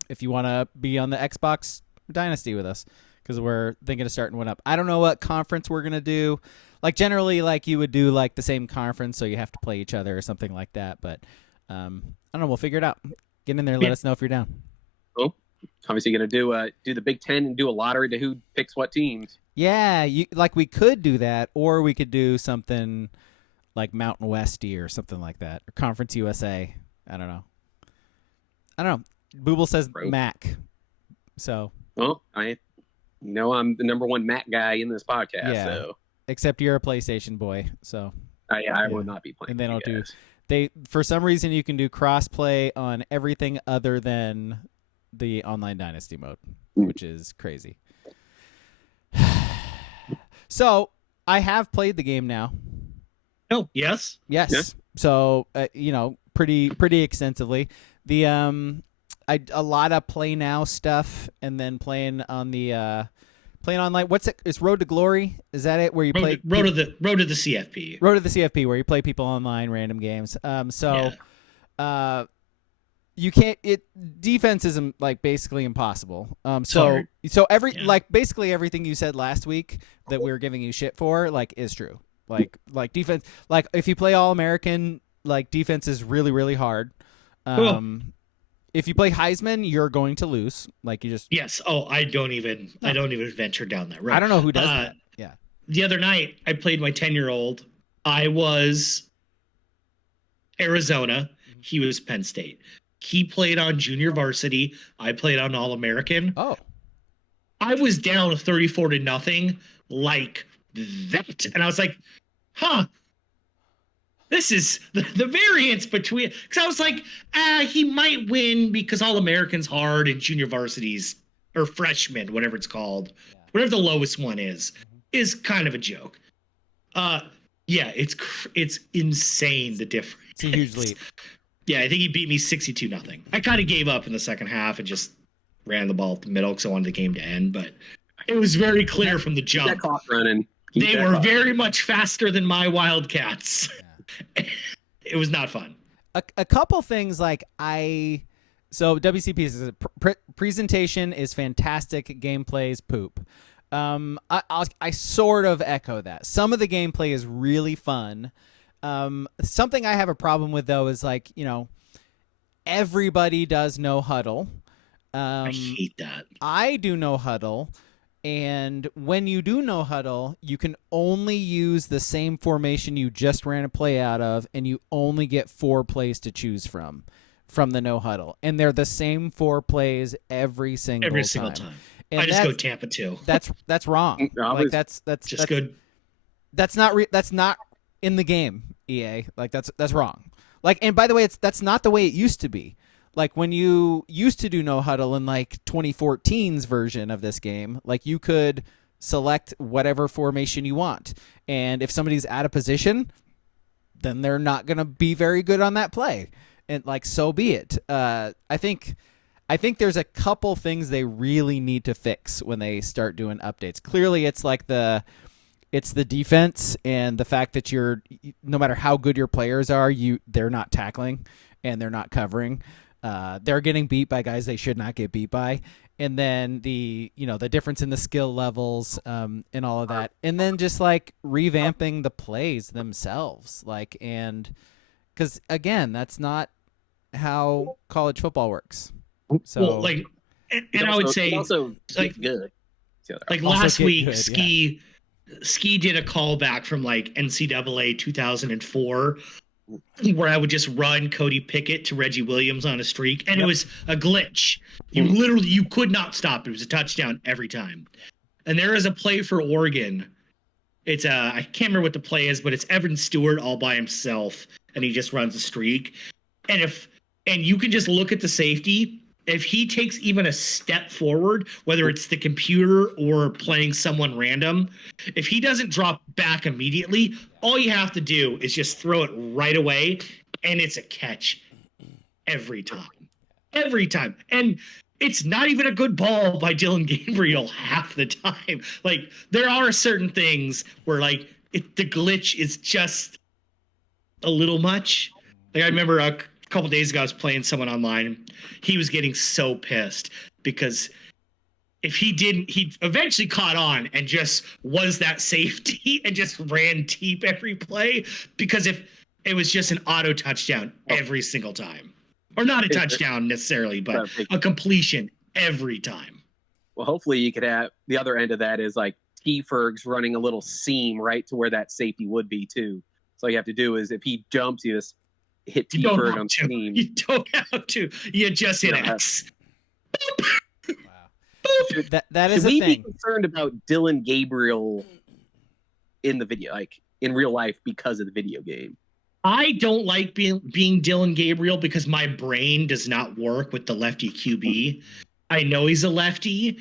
If you want to be on the Xbox Dynasty with us, because we're thinking of starting one up. I don't know what conference we're gonna do. Like generally, like you would do like the same conference, so you have to play each other or something like that. But I don't know. We'll figure it out. Get in there. Let us know if you're down. Oh, obviously going to do the Big Ten and do a lottery to who picks what teams. Yeah, we could do that, or we could do something like Mountain Westy or something like that, or Conference USA. I don't know. Booble says Mac. So. Well, I'm the number one Mac guy in this podcast. Yeah. So. Except you're a PlayStation boy, so. I will not be playing. And they don't do. They for some reason you can do crossplay on everything other than the online dynasty mode, which is crazy. So I have played the game now. Oh, yes. Yes. Yeah. So pretty extensively. The a lot of play now stuff, and then playing on the playing online. What's it? It's Road to Glory. Is that it? Where you play Road to the CFP. Road to the CFP, where you play people online, random games. You can't. Defense is like basically impossible. So basically everything you said last week that we were giving you shit for is true. Like defense. Like if you play All American, defense is really really hard. If you play Heisman, you're going to lose. Yes. Oh, I don't even venture down that road. I don't know who does that. Yeah. The other night I played my 10-year-old. I was Arizona. He was Penn State. He played on junior varsity. I played on All American. Oh. I was down 34-0 like that. And I was like, this is the variance between, because I was like, he might win because All American's hard and junior varsities or freshmen, whatever it's called, whatever the lowest one is kind of a joke. It's insane the difference. It's a huge leap. Yeah, I think he beat me 62-0. I kind of gave up in the second half and just ran the ball up the middle because I wanted the game to end, but it was very clear from the jump. Keep that clock running. They were very much faster than my Wildcats. Yeah. It was not fun. A couple things so WCP's presentation is fantastic. Gameplay is poop. I sort of echo that. Some of the gameplay is really fun. Something I have a problem with though is everybody does no huddle. I hate that. I do no huddle, and when you do no huddle, you can only use the same formation you just ran a play out of, and you only get 4 plays to choose from the no huddle, and they're the same 4 plays every single time. And I just go Tampa 2. That's wrong. That's good. That's not in the game, EA. That's wrong. And by the way, that's not the way it used to be. When you used to do no huddle in 2014's version of this game, you could select whatever formation you want, and if somebody's out of position, then they're not going to be very good on that play, and so be it. I think there's a couple things they really need to fix when they start doing updates. Clearly, it's the defense and the fact that no matter how good your players are, they're not tackling and they're not covering. They're getting beat by guys they should not get beat by. And then the difference in the skill levels and all of that. And then just revamping the plays themselves. And because again, that's not how college football works. So I would say also good. Last week, Ski did a callback from NCAA 2004, where I would just run Cody Pickett to Reggie Williams on a streak, and it was a glitch. You could not stop. It was a touchdown every time. And there is a play for Oregon. It's I can't remember what the play is, but it's Evan Stewart all by himself, and he just runs a streak. And you can just look at the safety. If he takes even a step forward, whether it's the computer or playing someone random, if he doesn't drop back immediately, all you have to do is just throw it right away, and it's a catch every time. Every time. And it's not even a good ball by Dylan Gabriel half the time. There are certain things where, the glitch is just a little much. I remember a couple days ago, I was playing someone online. He was getting so pissed because if he didn't, he eventually caught on and just was that safety and just ran deep every play, because if it was just an auto touchdown every single time, or not a touchdown necessarily, but a completion every time. Well, hopefully you could have the other end of that is T Ferg's running a little seam right to where that safety would be too. So all you have to do is if he jumps, you just hit T Ferg on seam. You don't have to. You just hit X. That is Should we a thing. be concerned about Dylan Gabriel in the video, in real life, because of the video game? I don't like being Dylan Gabriel because my brain does not work with the lefty QB. I know he's a lefty,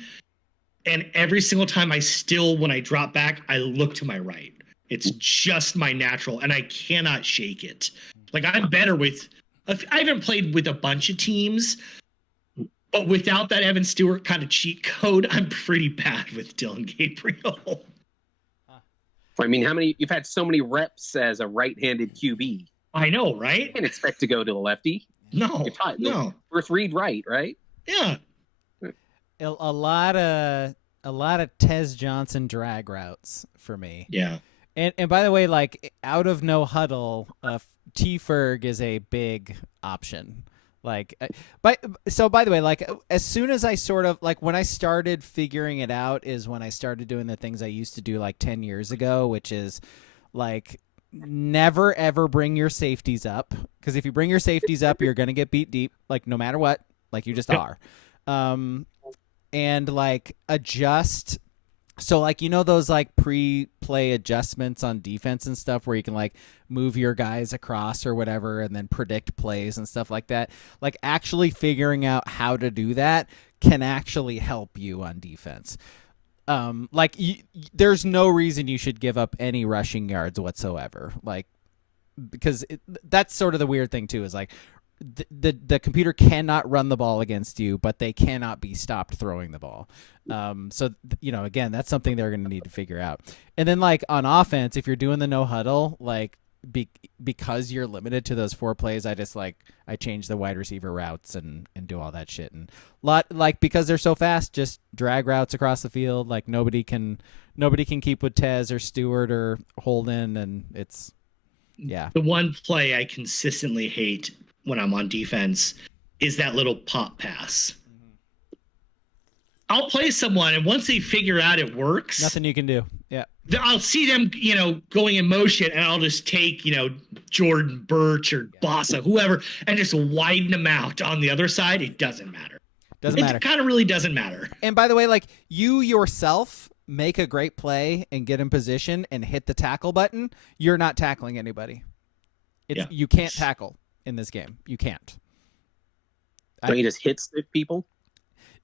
and every single time when I drop back, I look to my right. It's just my natural, and I cannot shake it. Like, I'm better with. I haven't played with a bunch of teams, but without that Evan Stewart kind of cheat code, I'm pretty bad with Dylan Gabriel. I mean, you've had so many reps as a right-handed QB. I know, right? You can't expect to go to the lefty. No, no. First read right, right? Yeah. A lot of Tez Johnson drag routes for me. Yeah. And by the way, like out of no huddle, T Ferg is a big option. Like, by the way, like as soon as I sort of like when I started figuring it out is when I started doing the things I used to do like 10 years ago, which is like never ever bring your safeties up, because if you bring your safeties up, you're gonna get beat deep, like no matter what, like you just are. And like adjust. So like, you know, those like pre-play adjustments on defense and stuff where you can like move your guys across or whatever and then predict plays and stuff like that. Like actually figuring out how to do that can actually help you on defense. There's no reason you should give up any rushing yards whatsoever. Like, because that's sort of the weird thing too, is like the computer cannot run the ball against you, but they cannot be stopped throwing the ball. So, you know, again, that's something they're going to need to figure out. And then like on offense, if you're doing the no huddle, like because you're limited to those 4 plays, I change the wide receiver routes and do all that shit. And because they're so fast, just drag routes across the field. Like nobody can keep with Tez or Stewart or Holden. And it's, yeah. The one play I consistently hate when I'm on defense is that little pop pass. I'll play someone, and once they figure out it works, nothing you can do. Yeah. I'll see them, you know, going in motion, and I'll just take, you know, Jordan Birch or Bossa, whoever, and just widen them out on the other side. It doesn't matter. It kind of really doesn't matter. And by the way, like you yourself make a great play and get in position and hit the tackle button, you're not tackling anybody. You can't tackle in this game. You can't. Don't you just hit stick people?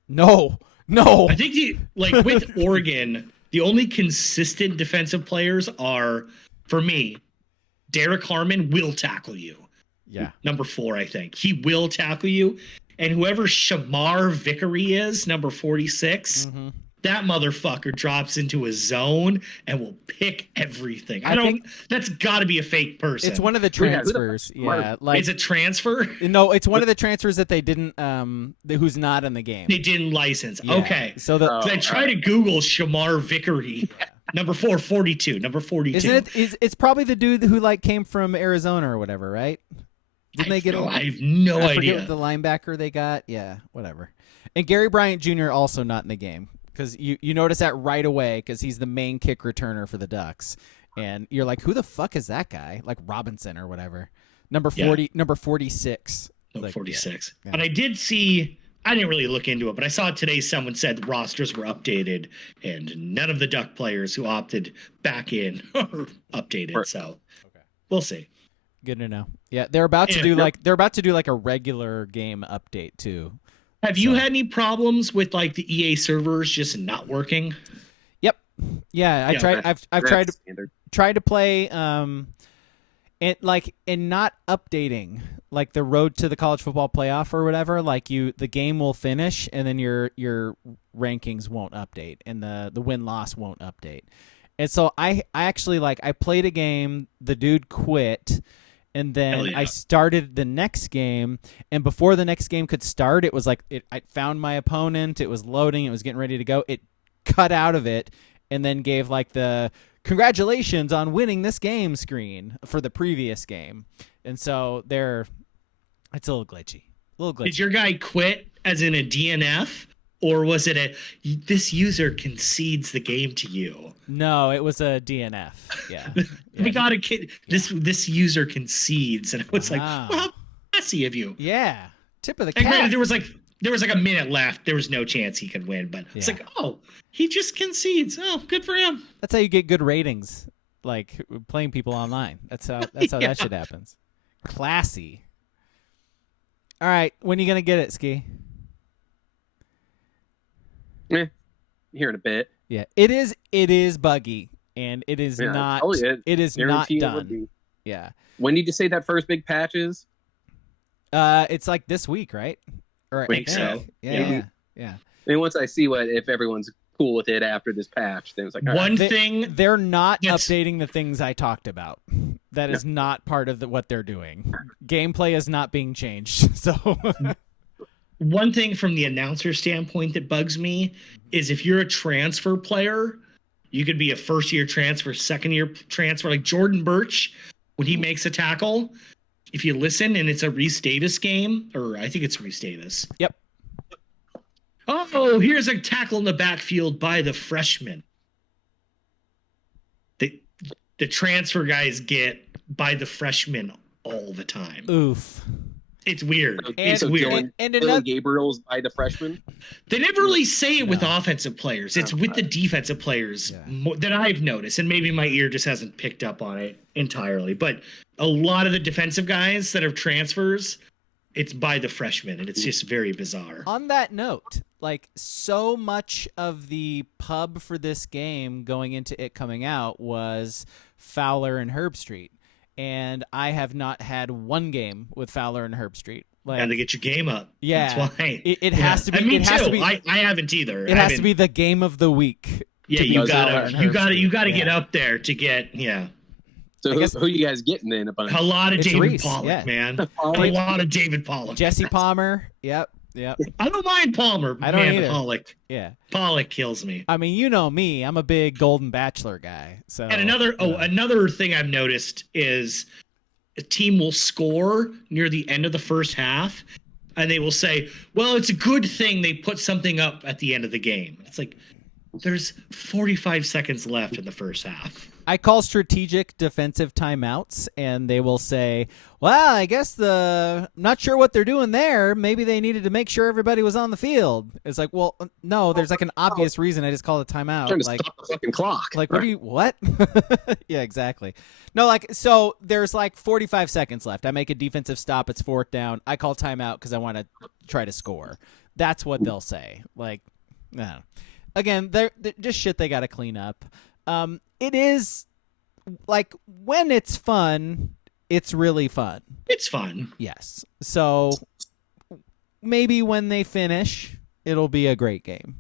No. I think with Oregon, the only consistent defensive players are, for me, Derek Harmon will tackle you. Yeah. Number 4, I think. He will tackle you. And whoever Shamar Vickery is, number 46, that motherfucker drops into a zone and will pick everything. That's got to be a fake person. It's one of the transfers. Yeah, like it's a transfer. No, it's one of the transfers that they didn't. Who's not in the game? They didn't license. Yeah. Okay, so I tried to Google Shamar Vickery. Number 442. Number 42. Isn't it? It's probably the dude who like came from Arizona or whatever, right? Didn't they get? I have no idea. Forget the linebacker they got. Yeah, whatever. And Gary Bryant Jr. also not in the game. Because you notice that right away, because he's the main kick returner for the Ducks, and you're like, who the fuck is that guy? Like Robinson or whatever. Number 40, number 46. Like, 46. Yeah. And I did see. I didn't really look into it, but I saw today someone said the rosters were updated, and none of the Duck players who opted back in are updated. So we'll see. Good to know. Yeah, they're about to do like a regular game update too. Have you had any problems with like the EA servers just not working? Yep. Yeah, I've tried to play and not updating like the road to the college football playoff or whatever. Like the game will finish and then your rankings won't update and the win-loss won't update. And so I actually I played a game, the dude quit. And then I started the next game, and before the next game could start, it was like I found my opponent. It was loading. It was getting ready to go. It cut out of it, and then gave like the congratulations on winning this game screen for the previous game. And so it's a little glitchy. Did your guy quit as in a DNF? Or was it this user concedes the game to you? No, it was a DNF. Yeah. We got a kid. This user concedes, and I was like, "Well, how classy of you." Yeah. Tip of the cap. cap. Granted, there was like a minute left. There was no chance he could win, but it's like, oh, he just concedes. Oh, good for him. That's how you get good ratings, like playing people online. That's how that shit happens. Classy. All right, when are you gonna get it, Ski? Here in a bit. Yeah, it is buggy. and it is Yeah, not. It is not Guarantee it done. would be. Yeah. When did you say that first big patch is? It's like this week, right? Or Think so. Yeah. And once I see if everyone's cool with it after this patch, then it's like, all One right. thing they're not Yes. updating the things I talked about. That is not part of what they're doing. Gameplay is not being changed. So one thing from the announcer standpoint that bugs me is if you're a transfer player, you could be a first-year transfer, second-year transfer, like Jordan Birch, when he makes a tackle, if you listen and it's a Reese Davis game, or I think it's Reese Davis. Yep. Oh, here's a tackle in the backfield by the freshman. The transfer guys get by the freshman all the time. Oof. It's weird. It's So weird. Dylan Gabriel's by the freshman. They never really say it with offensive players. It's with the defensive players that I've noticed, and maybe my ear just hasn't picked up on it entirely. But a lot of the defensive guys that are transfers, it's by the freshmen, and it's just very bizarre. On that note, like so much of the pub for this game going into it coming out was Fowler and Herbstreit. And I have not had one game with Fowler and Herbstreit. Like, and to get your game up. Yeah. That's why. It has to be. Me it has too. to be. I haven't either. It has to be the game of the week. Yeah, you gotta get up there to get. So who you guys getting in a bunch? A lot of It's David Reese, Pollock, man. A lot of David Pollock. Jesse Palmer. Yep. I don't mind Palmer. I don't either. Pollock. Yeah. Pollock kills me. I mean, you know me. I'm a big Golden Bachelor guy. So. And another thing I've noticed is a team will score near the end of the first half, and they will say, "Well, it's a good thing they put something up at the end of the game." It's like there's 45 seconds left in the first half. I call strategic defensive timeouts, and they will say, well, I guess I'm not sure what they're doing there. Maybe they needed to make sure everybody was on the field. It's like, well, no, there's like an obvious reason I just call it timeout. I'm trying to stop the fucking clock. Like, what? Yeah, exactly. No, like, so there's like 45 seconds left. I make a defensive stop. It's fourth down. I call timeout because I want to try to score. That's what they'll say. Like, no. Again, they're just shit they got to clean up. It is like when it's fun, it's really fun. It's fun. Yes. So maybe when they finish, it'll be a great game.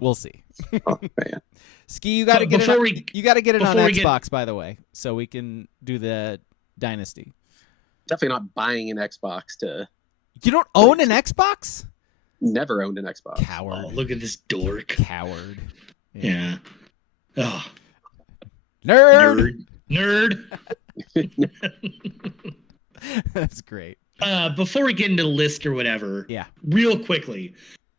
We'll see. Oh, man. Ski, you got to get it. You got to get it on Xbox, by the way, so we can do the Dynasty. Definitely not buying an Xbox to. You don't own an Xbox? Never owned an Xbox. Coward. Oh, look at this dork. Coward. Yeah. Oh. Nerd. That's great. Before we get into the list or whatever, real quickly,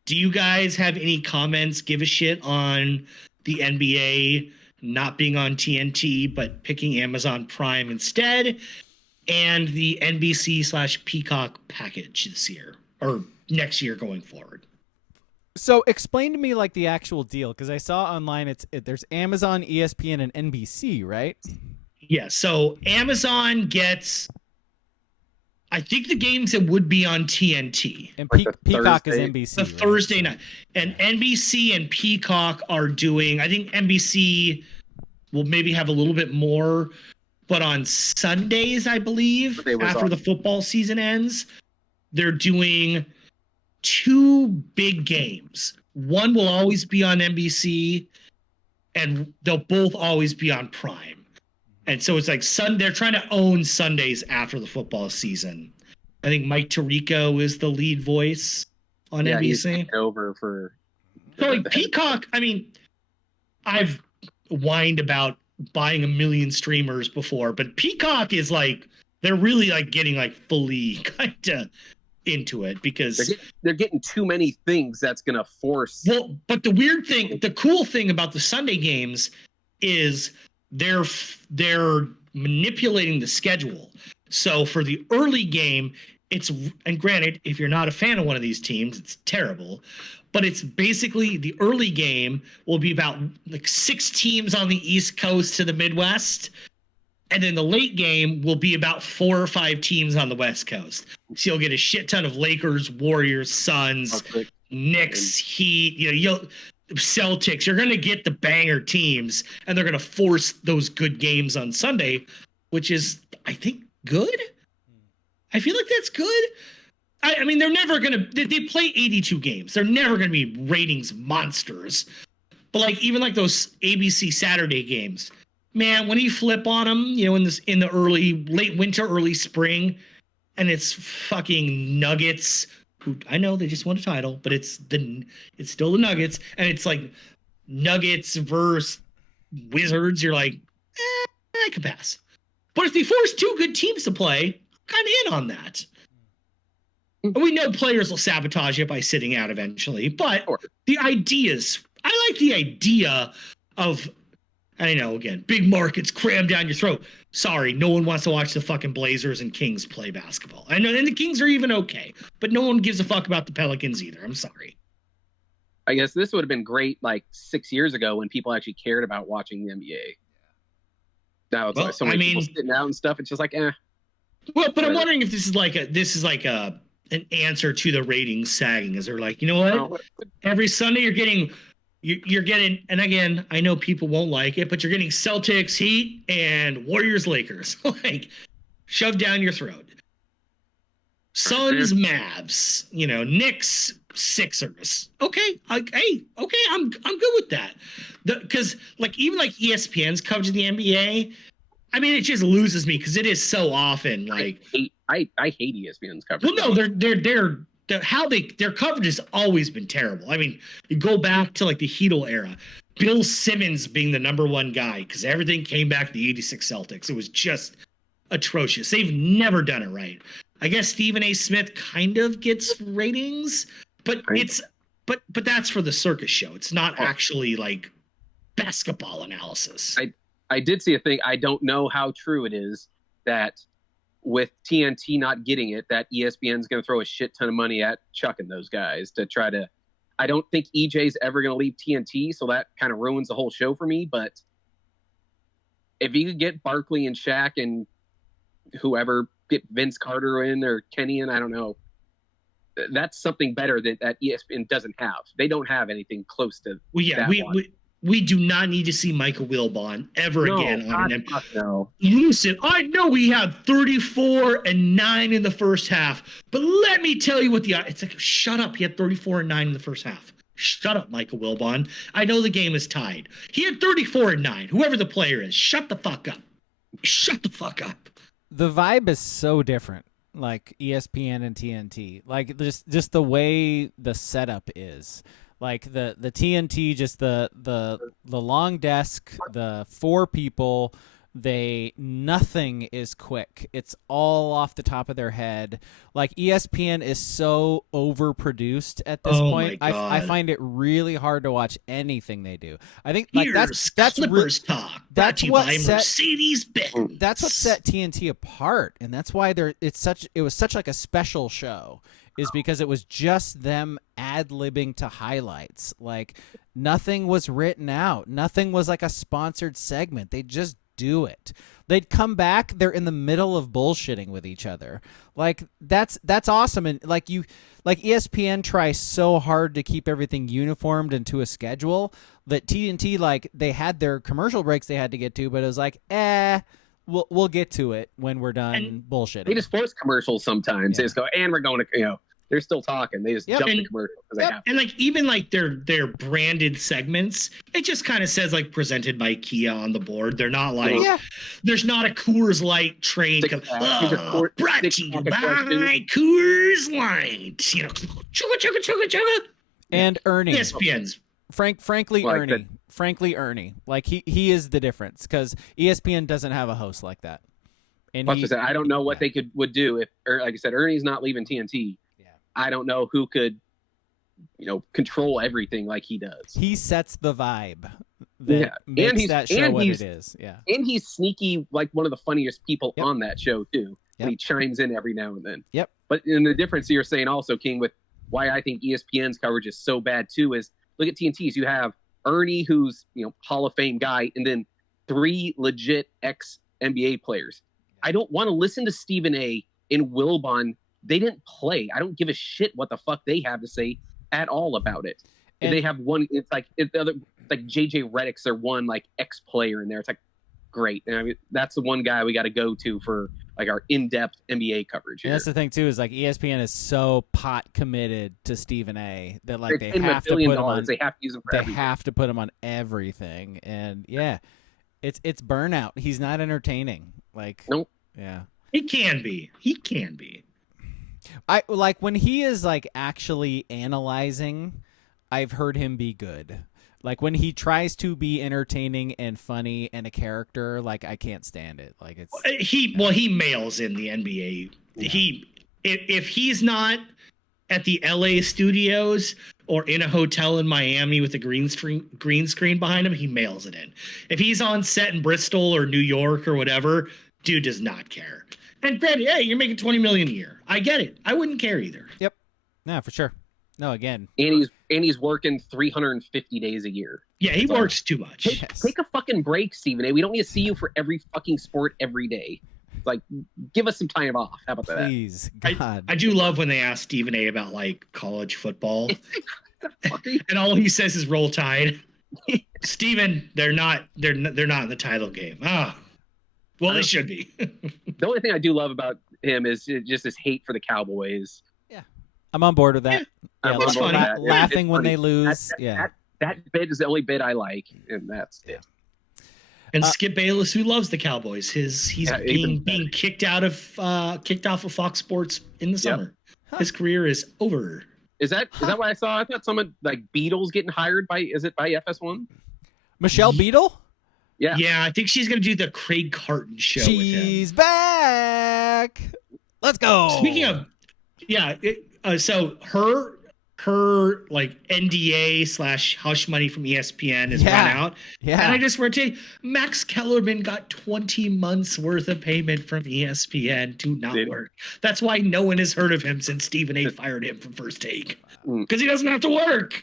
do you guys have any comments? Give a shit on the NBA not being on TNT but picking Amazon Prime instead, and the NBC/Peacock package this year or next year going forward? So explain to me like the actual deal, because I saw online there's Amazon, ESPN, and NBC, right? Yeah. So Amazon gets, I think the games that would be on TNT. And Peacock is NBC. The Thursday night. And NBC and Peacock are doing, I think NBC will maybe have a little bit more, but on Sundays, I believe, after the football season ends, they're doing 2 big games. One will always be on NBC, and they'll both always be on Prime. And so it's like they're trying to own Sundays after the football season. I think Mike Tirico is the lead voice on NBC. He's over for. So like Peacock, I mean, I've whined about buying a million streamers before, but Peacock is like, they're really like getting like fully kind of into it because they're getting too many things that's gonna force. Well, but the cool thing about the Sunday games is they're manipulating the schedule. So for the early game, and granted, if you're not a fan of one of these teams, it's terrible, but it's basically the early game will be about like 6 teams on the East Coast to the Midwest. And then the late game will be about 4 or 5 teams on the West Coast. So you'll get a shit ton of Lakers, Warriors, Suns, Knicks, Heat. Celtics. You're going to get the banger teams, and they're going to force those good games on Sunday, which is, I think, good. I feel like that's good. I mean, they're never going to. They play 82 games. They're never going to be ratings monsters. But like even like those ABC Saturday games, man, when you flip on them, you know, in the late winter, early spring, and it's fucking Nuggets. Who I know they just won a title, but it's still the Nuggets, and it's like Nuggets versus Wizards. You're like, I could pass. But if they force two good teams to play, kind of in on that. We know players will sabotage it by sitting out eventually, but the ideas, I like the idea of, I know, again, big markets crammed down your throat. Sorry, no one wants to watch the fucking Blazers and Kings play basketball. I know, and the Kings are even okay, but no one gives a fuck about the Pelicans either. I'm sorry. I guess this would have been great like 6 years ago when people actually cared about watching the NBA. Now it's like so many people sitting out and stuff. It's just like, eh. Well, but I'm wondering if this is like an answer to the ratings sagging. Is they're like, you know what? Every Sunday you're getting, and again, I know people won't like it, but you're getting Celtics, Heat, and Warriors, Lakers, like shoved down your throat. Suns, Mavs, you know, Knicks, Sixers. Okay, I'm good with that. Because like even like ESPN's coverage of the NBA, I mean, it just loses me because it is so often like I hate ESPN's coverage. Well, no, their coverage has always been terrible. I mean, you go back to like the Heedle era, Bill Simmons being the number one guy because everything came back to the '86 Celtics. It was just atrocious. They've never done it right. I guess Stephen A. Smith kind of gets ratings, but but that's for the circus show. It's not actually like basketball analysis. I did see a thing. I don't know how true it is that with TNT not getting it, that ESPN's going to throw a shit ton of money at Chuck and those guys to try to. I don't think EJ's ever going to leave TNT, so that kind of ruins the whole show for me. But if you could get Barkley and Shaq and whoever, get Vince Carter in or Kenny in, I don't know. That's something better that ESPN doesn't have. They don't have anything close to. Well, yeah, we do not need to see Michael Wilbon ever again on an NBA. No. Listen, I know we had 34-9 in the first half, but let me tell you what it's like. Shut up! He had 34-9 in the first half. Shut up, Michael Wilbon. I know the game is tied. He had 34-9. Whoever the player is, shut the fuck up. Shut the fuck up. The vibe is so different, like ESPN and TNT. Like just the way the setup is. Like the TNT, just the long desk, the four people, nothing is quick. It's all off the top of their head. Like ESPN is so overproduced at this point. I find it really hard to watch anything they do. I think like that's Clippers talk. That's what set Mercedes-Benz. That's what set TNT apart, and that's why it was such like a special show. Is because it was just them ad-libbing to highlights. Like, nothing was written out. Nothing was like a sponsored segment. They just do it. They'd come back, they're in the middle of bullshitting with each other. Like, that's awesome. And like ESPN tries so hard to keep everything uniformed and to a schedule that TNT, like, they had their commercial breaks they had to get to, but it was like, we'll get to it when we're done bullshitting. They just force commercials sometimes. They just go, and we're going to, they're still talking. They just jump the commercial because they have to. And like even like their branded segments, it just kind of says like presented by Kia on the board. They're not like there's not a Coors Light train brought to you by Coors Light. Chugga chugga chugga. And Ernie. ESPN's Frankly, Ernie. Like he is the difference because ESPN doesn't have a host like that. And I don't know what they would do if, like I said, Ernie's not leaving TNT. I don't know who could, control everything like he does. He sets the vibe that makes that show what it is. Yeah, and he's sneaky, like one of the funniest people on that show too. And he chimes in every now and then. Yep. But in the difference you're saying also, King, with why I think ESPN's coverage is so bad too is look at TNT's. You have Ernie, who's Hall of Fame guy, and then 3 legit ex-NBA players. I don't want to listen to Stephen A. and Wilbon. They didn't play. I don't give a shit what the fuck they have to say at all about it. And they have one. It's like the other, like JJ Redick's their one like ex-player in there. It's like great, and I mean that's the one guy we got to go to for like our in-depth NBA coverage. And here. that's the thing too, is like ESPN is so pot committed to Stephen A. that like They they have to put him on. They have to use him for everything. Have to put him on everything, and yeah, it's burnout. He's not entertaining. Like nope. Yeah. He can be. I like when he is like actually analyzing. I've heard him be good. Like when he tries to be entertaining and funny and a character, like I can't stand it. Like it's he mails in the NBA. Yeah. If he's not at the LA studios or in a hotel in Miami with a green screen behind him, he mails it in. If he's on set in Bristol or New York or whatever, dude does not care. And granted, hey, you're making $20 million a year. I get it. I wouldn't care either. Yep. No, for sure. No, again. And he's working 350 days a year. Yeah, he works too much. Take a fucking break, Stephen A. We don't need to see you for every fucking sport every day. Like, give us some time off. How about that? Please, God. I do love when they ask Stephen A. about like college football, and all he says is "Roll Tide." Stephen, they're not in the title game. Well, they should be. The only thing I do love about him is just his hate for the Cowboys. Yeah, I'm on board with that. Yeah, it's funny. Laughing when they lose. That bit is the only bit I like, and that's it. And Skip Bayless, who loves the Cowboys, he's being kicked off of Fox Sports in the summer. Huh. His career is over. Is that what I saw? I thought someone like Beatles getting hired by FS1? Michelle Beadle? Yeah, I think she's gonna do the Craig Carton show. She's back. Let's go. Speaking of, so her like NDA / hush money from ESPN is run out. Yeah. And I just want to tell you, Max Kellerman got 20 months worth of payment from ESPN to not work. That's why no one has heard of him since Stephen A. fired him from First Take. Because he doesn't have to work.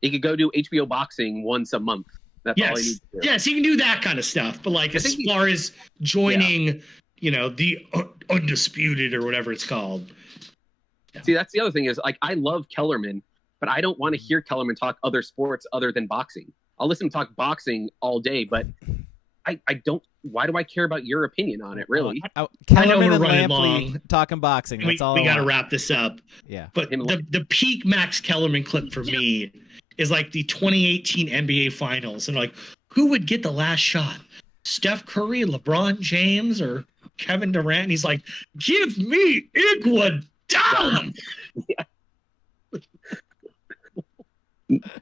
He could go do HBO boxing once a month. That's all he needs to do. Yes, he can do that kind of stuff. But like as far as joining, the Undisputed or whatever it's called. Yeah. See, that's the other thing is like I love Kellerman, but I don't want to hear Kellerman talk other sports other than boxing. I'll listen to talk boxing all day, but I don't. Why do I care about your opinion on it? Really? Kellerman and Lampley talking boxing. That's all. We got to wrap this up. Yeah. But the peak Max Kellerman clip for me is like the 2018 NBA Finals, and like who would get the last shot? Steph Curry, LeBron James, or Kevin Durant? And he's like, "Give me Iguodala."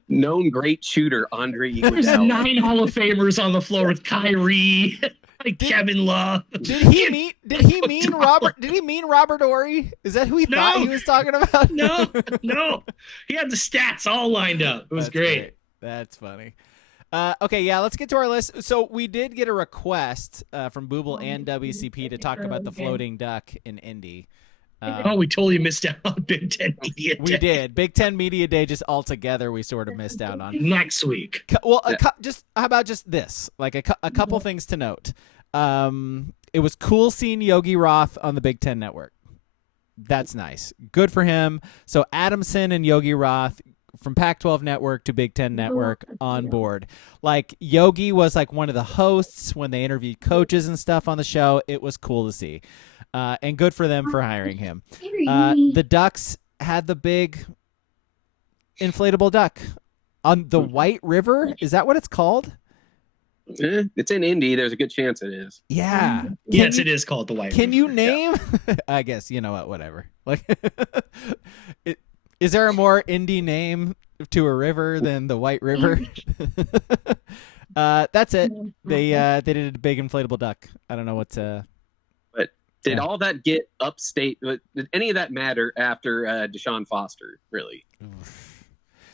Known great shooter Andre Iguodala. There's 9 Hall of Famers on the floor with Kyrie, Kevin Love. Did he mean Robert? Did he mean Robert Horry? Is that who he thought he was talking about? No. He had the stats all lined up. It was great. That's funny. Okay, let's get to our list. So we did get a request from Booble and WCP to talk about the floating duck in Indy. We totally missed out on Big Ten Media Day. We did. Big Ten Media Day just altogether we sort of missed out on. Next week. Well, how about just this? Like a couple things to note. It was cool seeing Yogi Roth on the Big Ten Network. That's nice. Good for him. So Adamson and Yogi Roth from Pac-12 Network to Big Ten Network on board. Like Yogi was like one of the hosts when they interviewed coaches and stuff on the show. It was cool to see. And good for them for hiring him. The Ducks had the big inflatable duck on the White River. Is that what it's called? It's in Indy. There's a good chance it is. Yeah. Yes, it is called the White River. Can you name? I guess you know what. Whatever. Like, is there a more Indy name to a river than the White River? That's it. They did a big inflatable duck. I don't know what to. Did all that get upstate? Did any of that matter after Deshaun Foster? Really?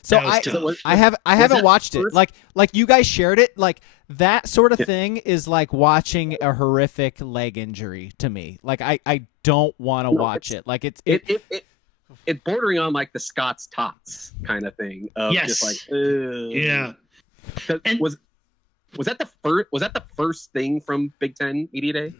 So I haven't watched it. Like you guys shared it. Like that sort of thing is like watching a horrific leg injury to me. Like I don't want to watch it. Like it's bordering on like the Scott's Tots kind of thing. Yes. Just like yeah. Was that the first thing from Big Ten Media Day?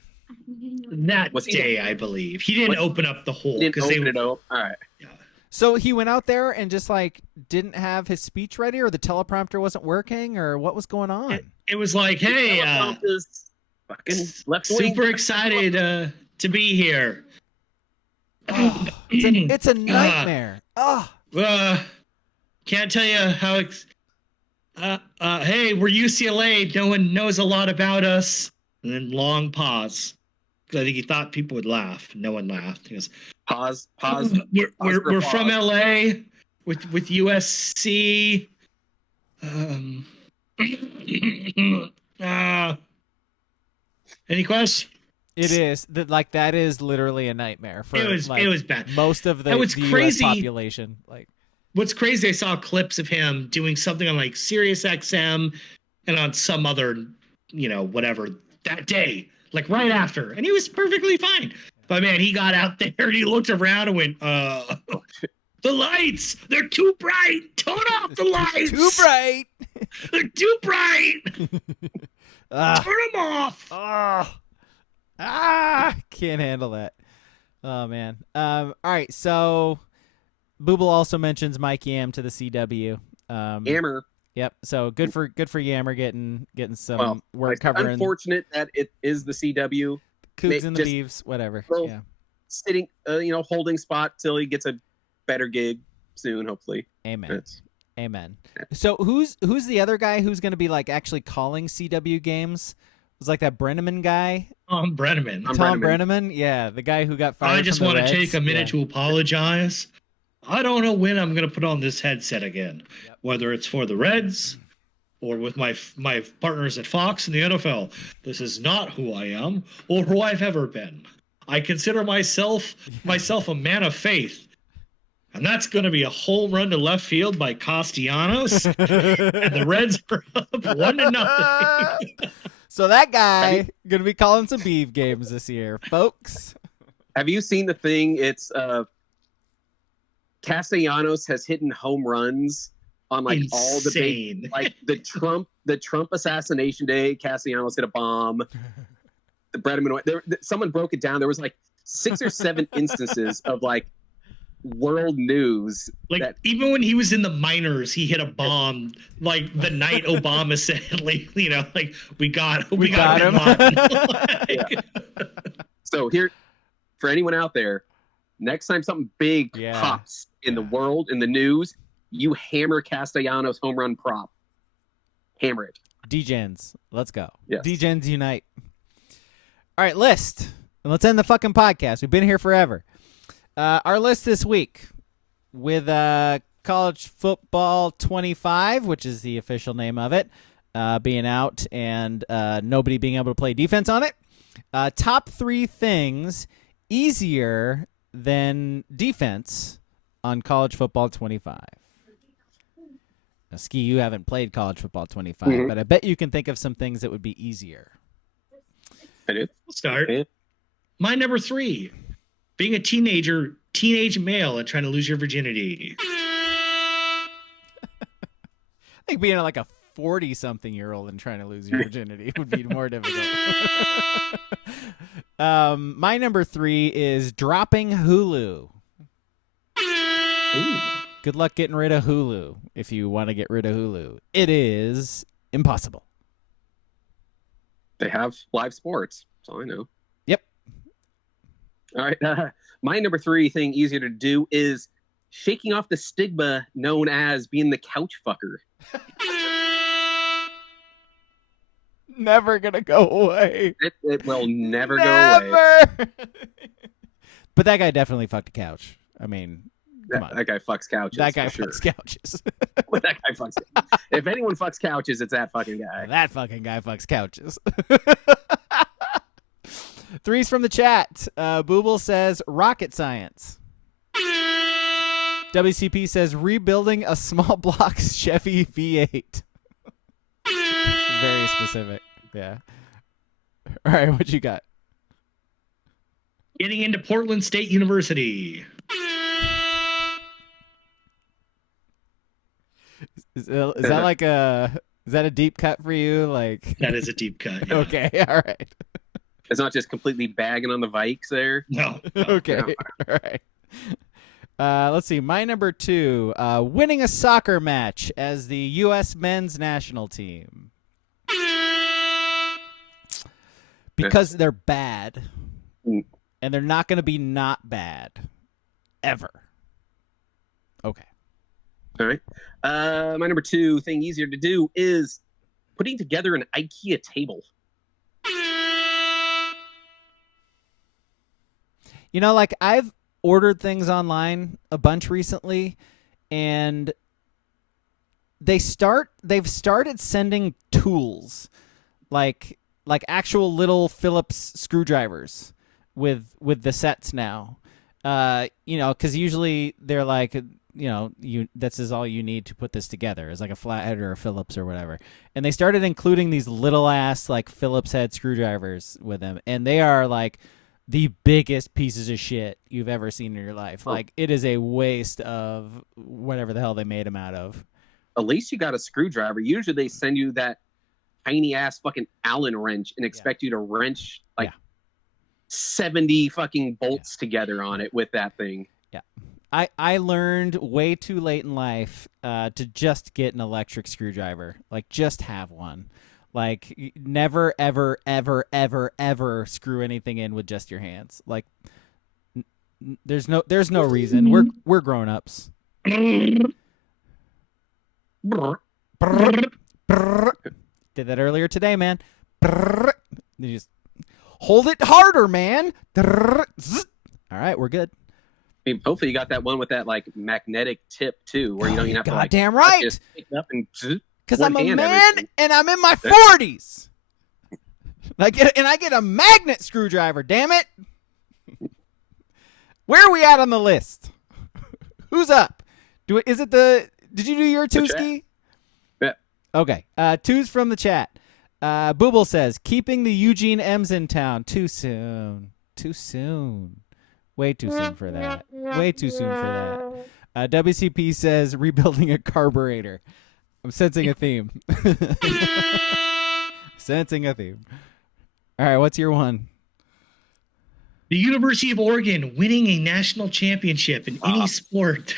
That day, I believe he didn't open up the hole because they would. All right. Yeah. So he went out there and just like didn't have his speech ready, or the teleprompter wasn't working, or what was going on? It was like, hey, fucking left super excited to be here. Oh, it's a nightmare. Can't tell you how. Hey, we're UCLA. No one knows a lot about us. And then long pause. I think he thought people would laugh. No one laughed. He goes, Pause. We're from LA with USC. Any questions? It is that is literally a nightmare for it was bad. Most of the US population. Like, what's crazy, I saw clips of him doing something on like Sirius XM and on some other, whatever that day, like right after, and he was perfectly fine. But man, he got out there and he looked around and went, the lights, they're too bright. Turn off the lights. Too bright. They're too bright. Turn them off. Can't handle that. Oh man. All right. So, Booble also mentions Mike Yam to the CW. Yammer. Yep. So good for Yammer getting some work covering. Unfortunate that it is the CW. Cougs and the Beeves, whatever. Yeah. Sitting, holding spot till he gets a better gig soon, hopefully. Amen. Amen. So who's the other guy who's going to be like actually calling CW games? It was like that Brenneman guy. Tom Brenneman. Tom Brenneman. Yeah, the guy who got fired. I just want to take a minute to apologize. I don't know when I'm going to put on this headset again, whether it's for the Reds or with my partners at Fox and the NFL. This is not who I am or who I've ever been. I consider myself a man of faith. And that's going to be a home run to left field by Castellanos. And the Reds are up 1-0. So that guy going to be calling some Beeve games this year, folks. Have you seen the thing? It's Castellanos has hit home runs on like Insane. All the big, like the Trump assassination day. Castellanos hit a bomb. The Brenneman, someone broke it down. There was like 6 or 7 instances of like world news. Like even when he was in the minors, he hit a bomb. Like the night Obama said, like we got him. So here, for anyone out there, next time something big pops in the world, in the news, you hammer Castellanos home run prop. Hammer it. D-Gens. Let's go. Yes. D-Gens unite. All right, list. And let's end the fucking podcast. We've been here forever. Our list this week with College Football 25, which is the official name of it, being out and nobody being able to play defense on it. Top 3 things easier than defense on College Football 25. Now, Ski, you haven't played College Football 25, but I bet you can think of some things that would be easier. I do. Start. My number 3, being a teenage male and trying to lose your virginity. I think being like a 40-something-year-old and trying to lose your virginity would be more difficult. My number 3 is dropping Hulu. Ooh. Good luck getting rid of Hulu if you want to get rid of Hulu. It is impossible. They have live sports. That's all I know. Yep. All right. My number 3 thing easier to do is shaking off the stigma known as being the couch fucker. Never gonna go away. It will never go away. But that guy definitely fucked a couch. I mean, come on. That guy fucks couches. That guy fucks couches. That guy fucks. If anyone fucks couches, it's that fucking guy. That fucking guy fucks couches. 3's from the chat. Booble says rocket science. WCP says rebuilding a small block Chevy V8. Very specific. Yeah. All right, what you got? Getting into Portland State University. Is that a deep cut for you? Like that is a deep cut. Yeah. Okay, all right. It's not just completely bagging on the Vikes there. No. Okay, all right. Let's see. My number 2, winning a soccer match as the U.S. men's national team. Because they're bad. And they're not going to be not bad. Ever. Okay. All right. My number 2 thing easier to do is putting together an IKEA table. You know, like I've ordered things online a bunch recently, and they've started sending tools like actual little Phillips screwdrivers with the sets now. You know, because usually they're like, you know, this is all you need to put this together. It's like a flathead or a Phillips or whatever. And they started including these little ass like Phillips head screwdrivers with them, and they are like the biggest pieces of shit you've ever seen in your life. Like, it is a waste of whatever the hell they made them out of. At least you got a screwdriver. Usually they send you that tiny ass fucking Allen wrench and expect you to wrench like 70 fucking bolts together on it with that thing. Yeah. I learned way too late in life to just get an electric screwdriver. Like, just have one. Like, never, ever, ever, ever, ever screw anything in with just your hands. Like, there's no reason. We're grown-ups. Did that earlier today, man. You just hold it harder, man. All right, we're good. I mean, hopefully you got that one with that like magnetic tip too, where you don't even have to like goddamn right. Just pick it up and because I'm a man and I'm in my 40s. I get a magnet screwdriver. Damn it! Where are we at on the list? Who's up? Did you do your 2, Ski? Yeah. Okay. 2's from the chat. Booble says, keeping the Eugene M's in town. Too soon. Too soon. Way too soon for that. Way too soon for that. WCP says, rebuilding a carburetor. I'm sensing a theme. Sensing a theme. All right, what's your 1? The University of Oregon winning a national championship in any sport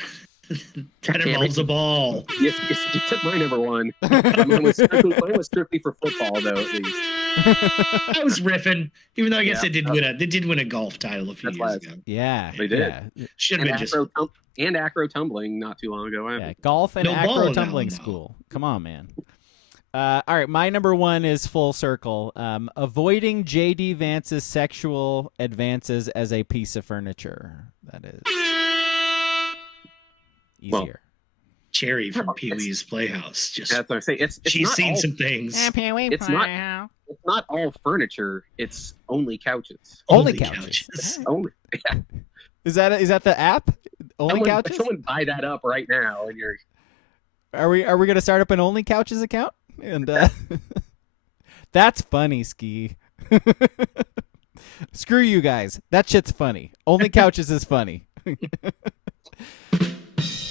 that involves a ball. Yes, you took my number 1. Mine was strictly for football, though, at least. I was riffing, even though I guess they did win a golf title a few years ago. Yeah, they did. Yeah. Should have been just acro tumbling not too long ago. Yeah, golf and acro tumbling school. Come on, man. All right, my number 1 is full circle. Avoiding J.D. Vance's sexual advances as a piece of furniture. That is easier. Well, Cherry from Pee-wee's Playhouse. Just that's what I'm saying. She's seen some things. It's not all furniture. It's only couches. Only couches. Only. Yeah. Is that the app? Only couches. Someone buy that up right now, and you're. Are we gonna start up an Only Couches account? And that's funny, Ski. Screw you guys. That shit's funny. Only Couches is funny.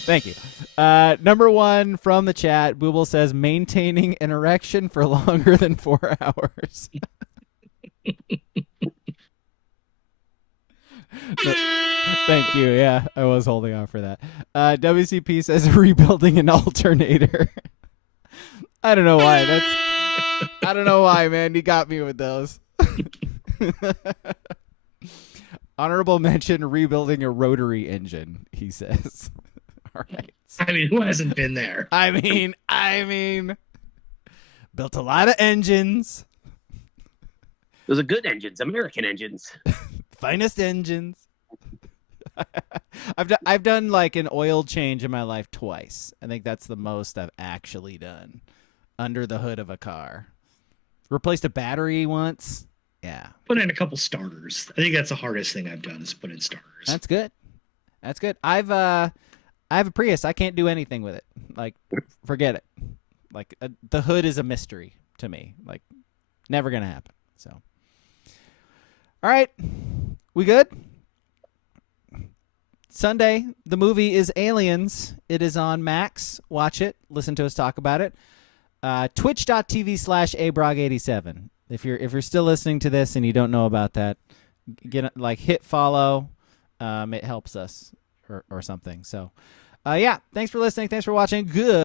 Thank you. Number 1 from the chat, Booble says, maintaining an erection for longer than 4 hours. Thank you. Yeah, I was holding on for that. WCP says, rebuilding an alternator. I don't know why. I don't know why, man. You got me with those. Honorable mention, rebuilding a rotary engine, he says. All right. I mean, who hasn't been there? I mean, built a lot of engines. Those are good engines, American engines. Finest engines. I've done like an oil change in my life twice. I think that's the most I've actually done under the hood of a car. Replaced a battery once. Yeah. Put in a couple starters. I think that's the hardest thing I've done is put in starters. That's good. I have a Prius. I can't do anything with it. Like, forget it. Like, the hood is a mystery to me. Like, never gonna happen. So, all right, we good? Sunday, the movie is Aliens. It is on Max. Watch it. Listen to us talk about it. Twitch.tv/abrog87. If you're still listening to this and you don't know about that, hit follow. It helps us. or something. So, yeah, thanks for listening. Thanks for watching. Good.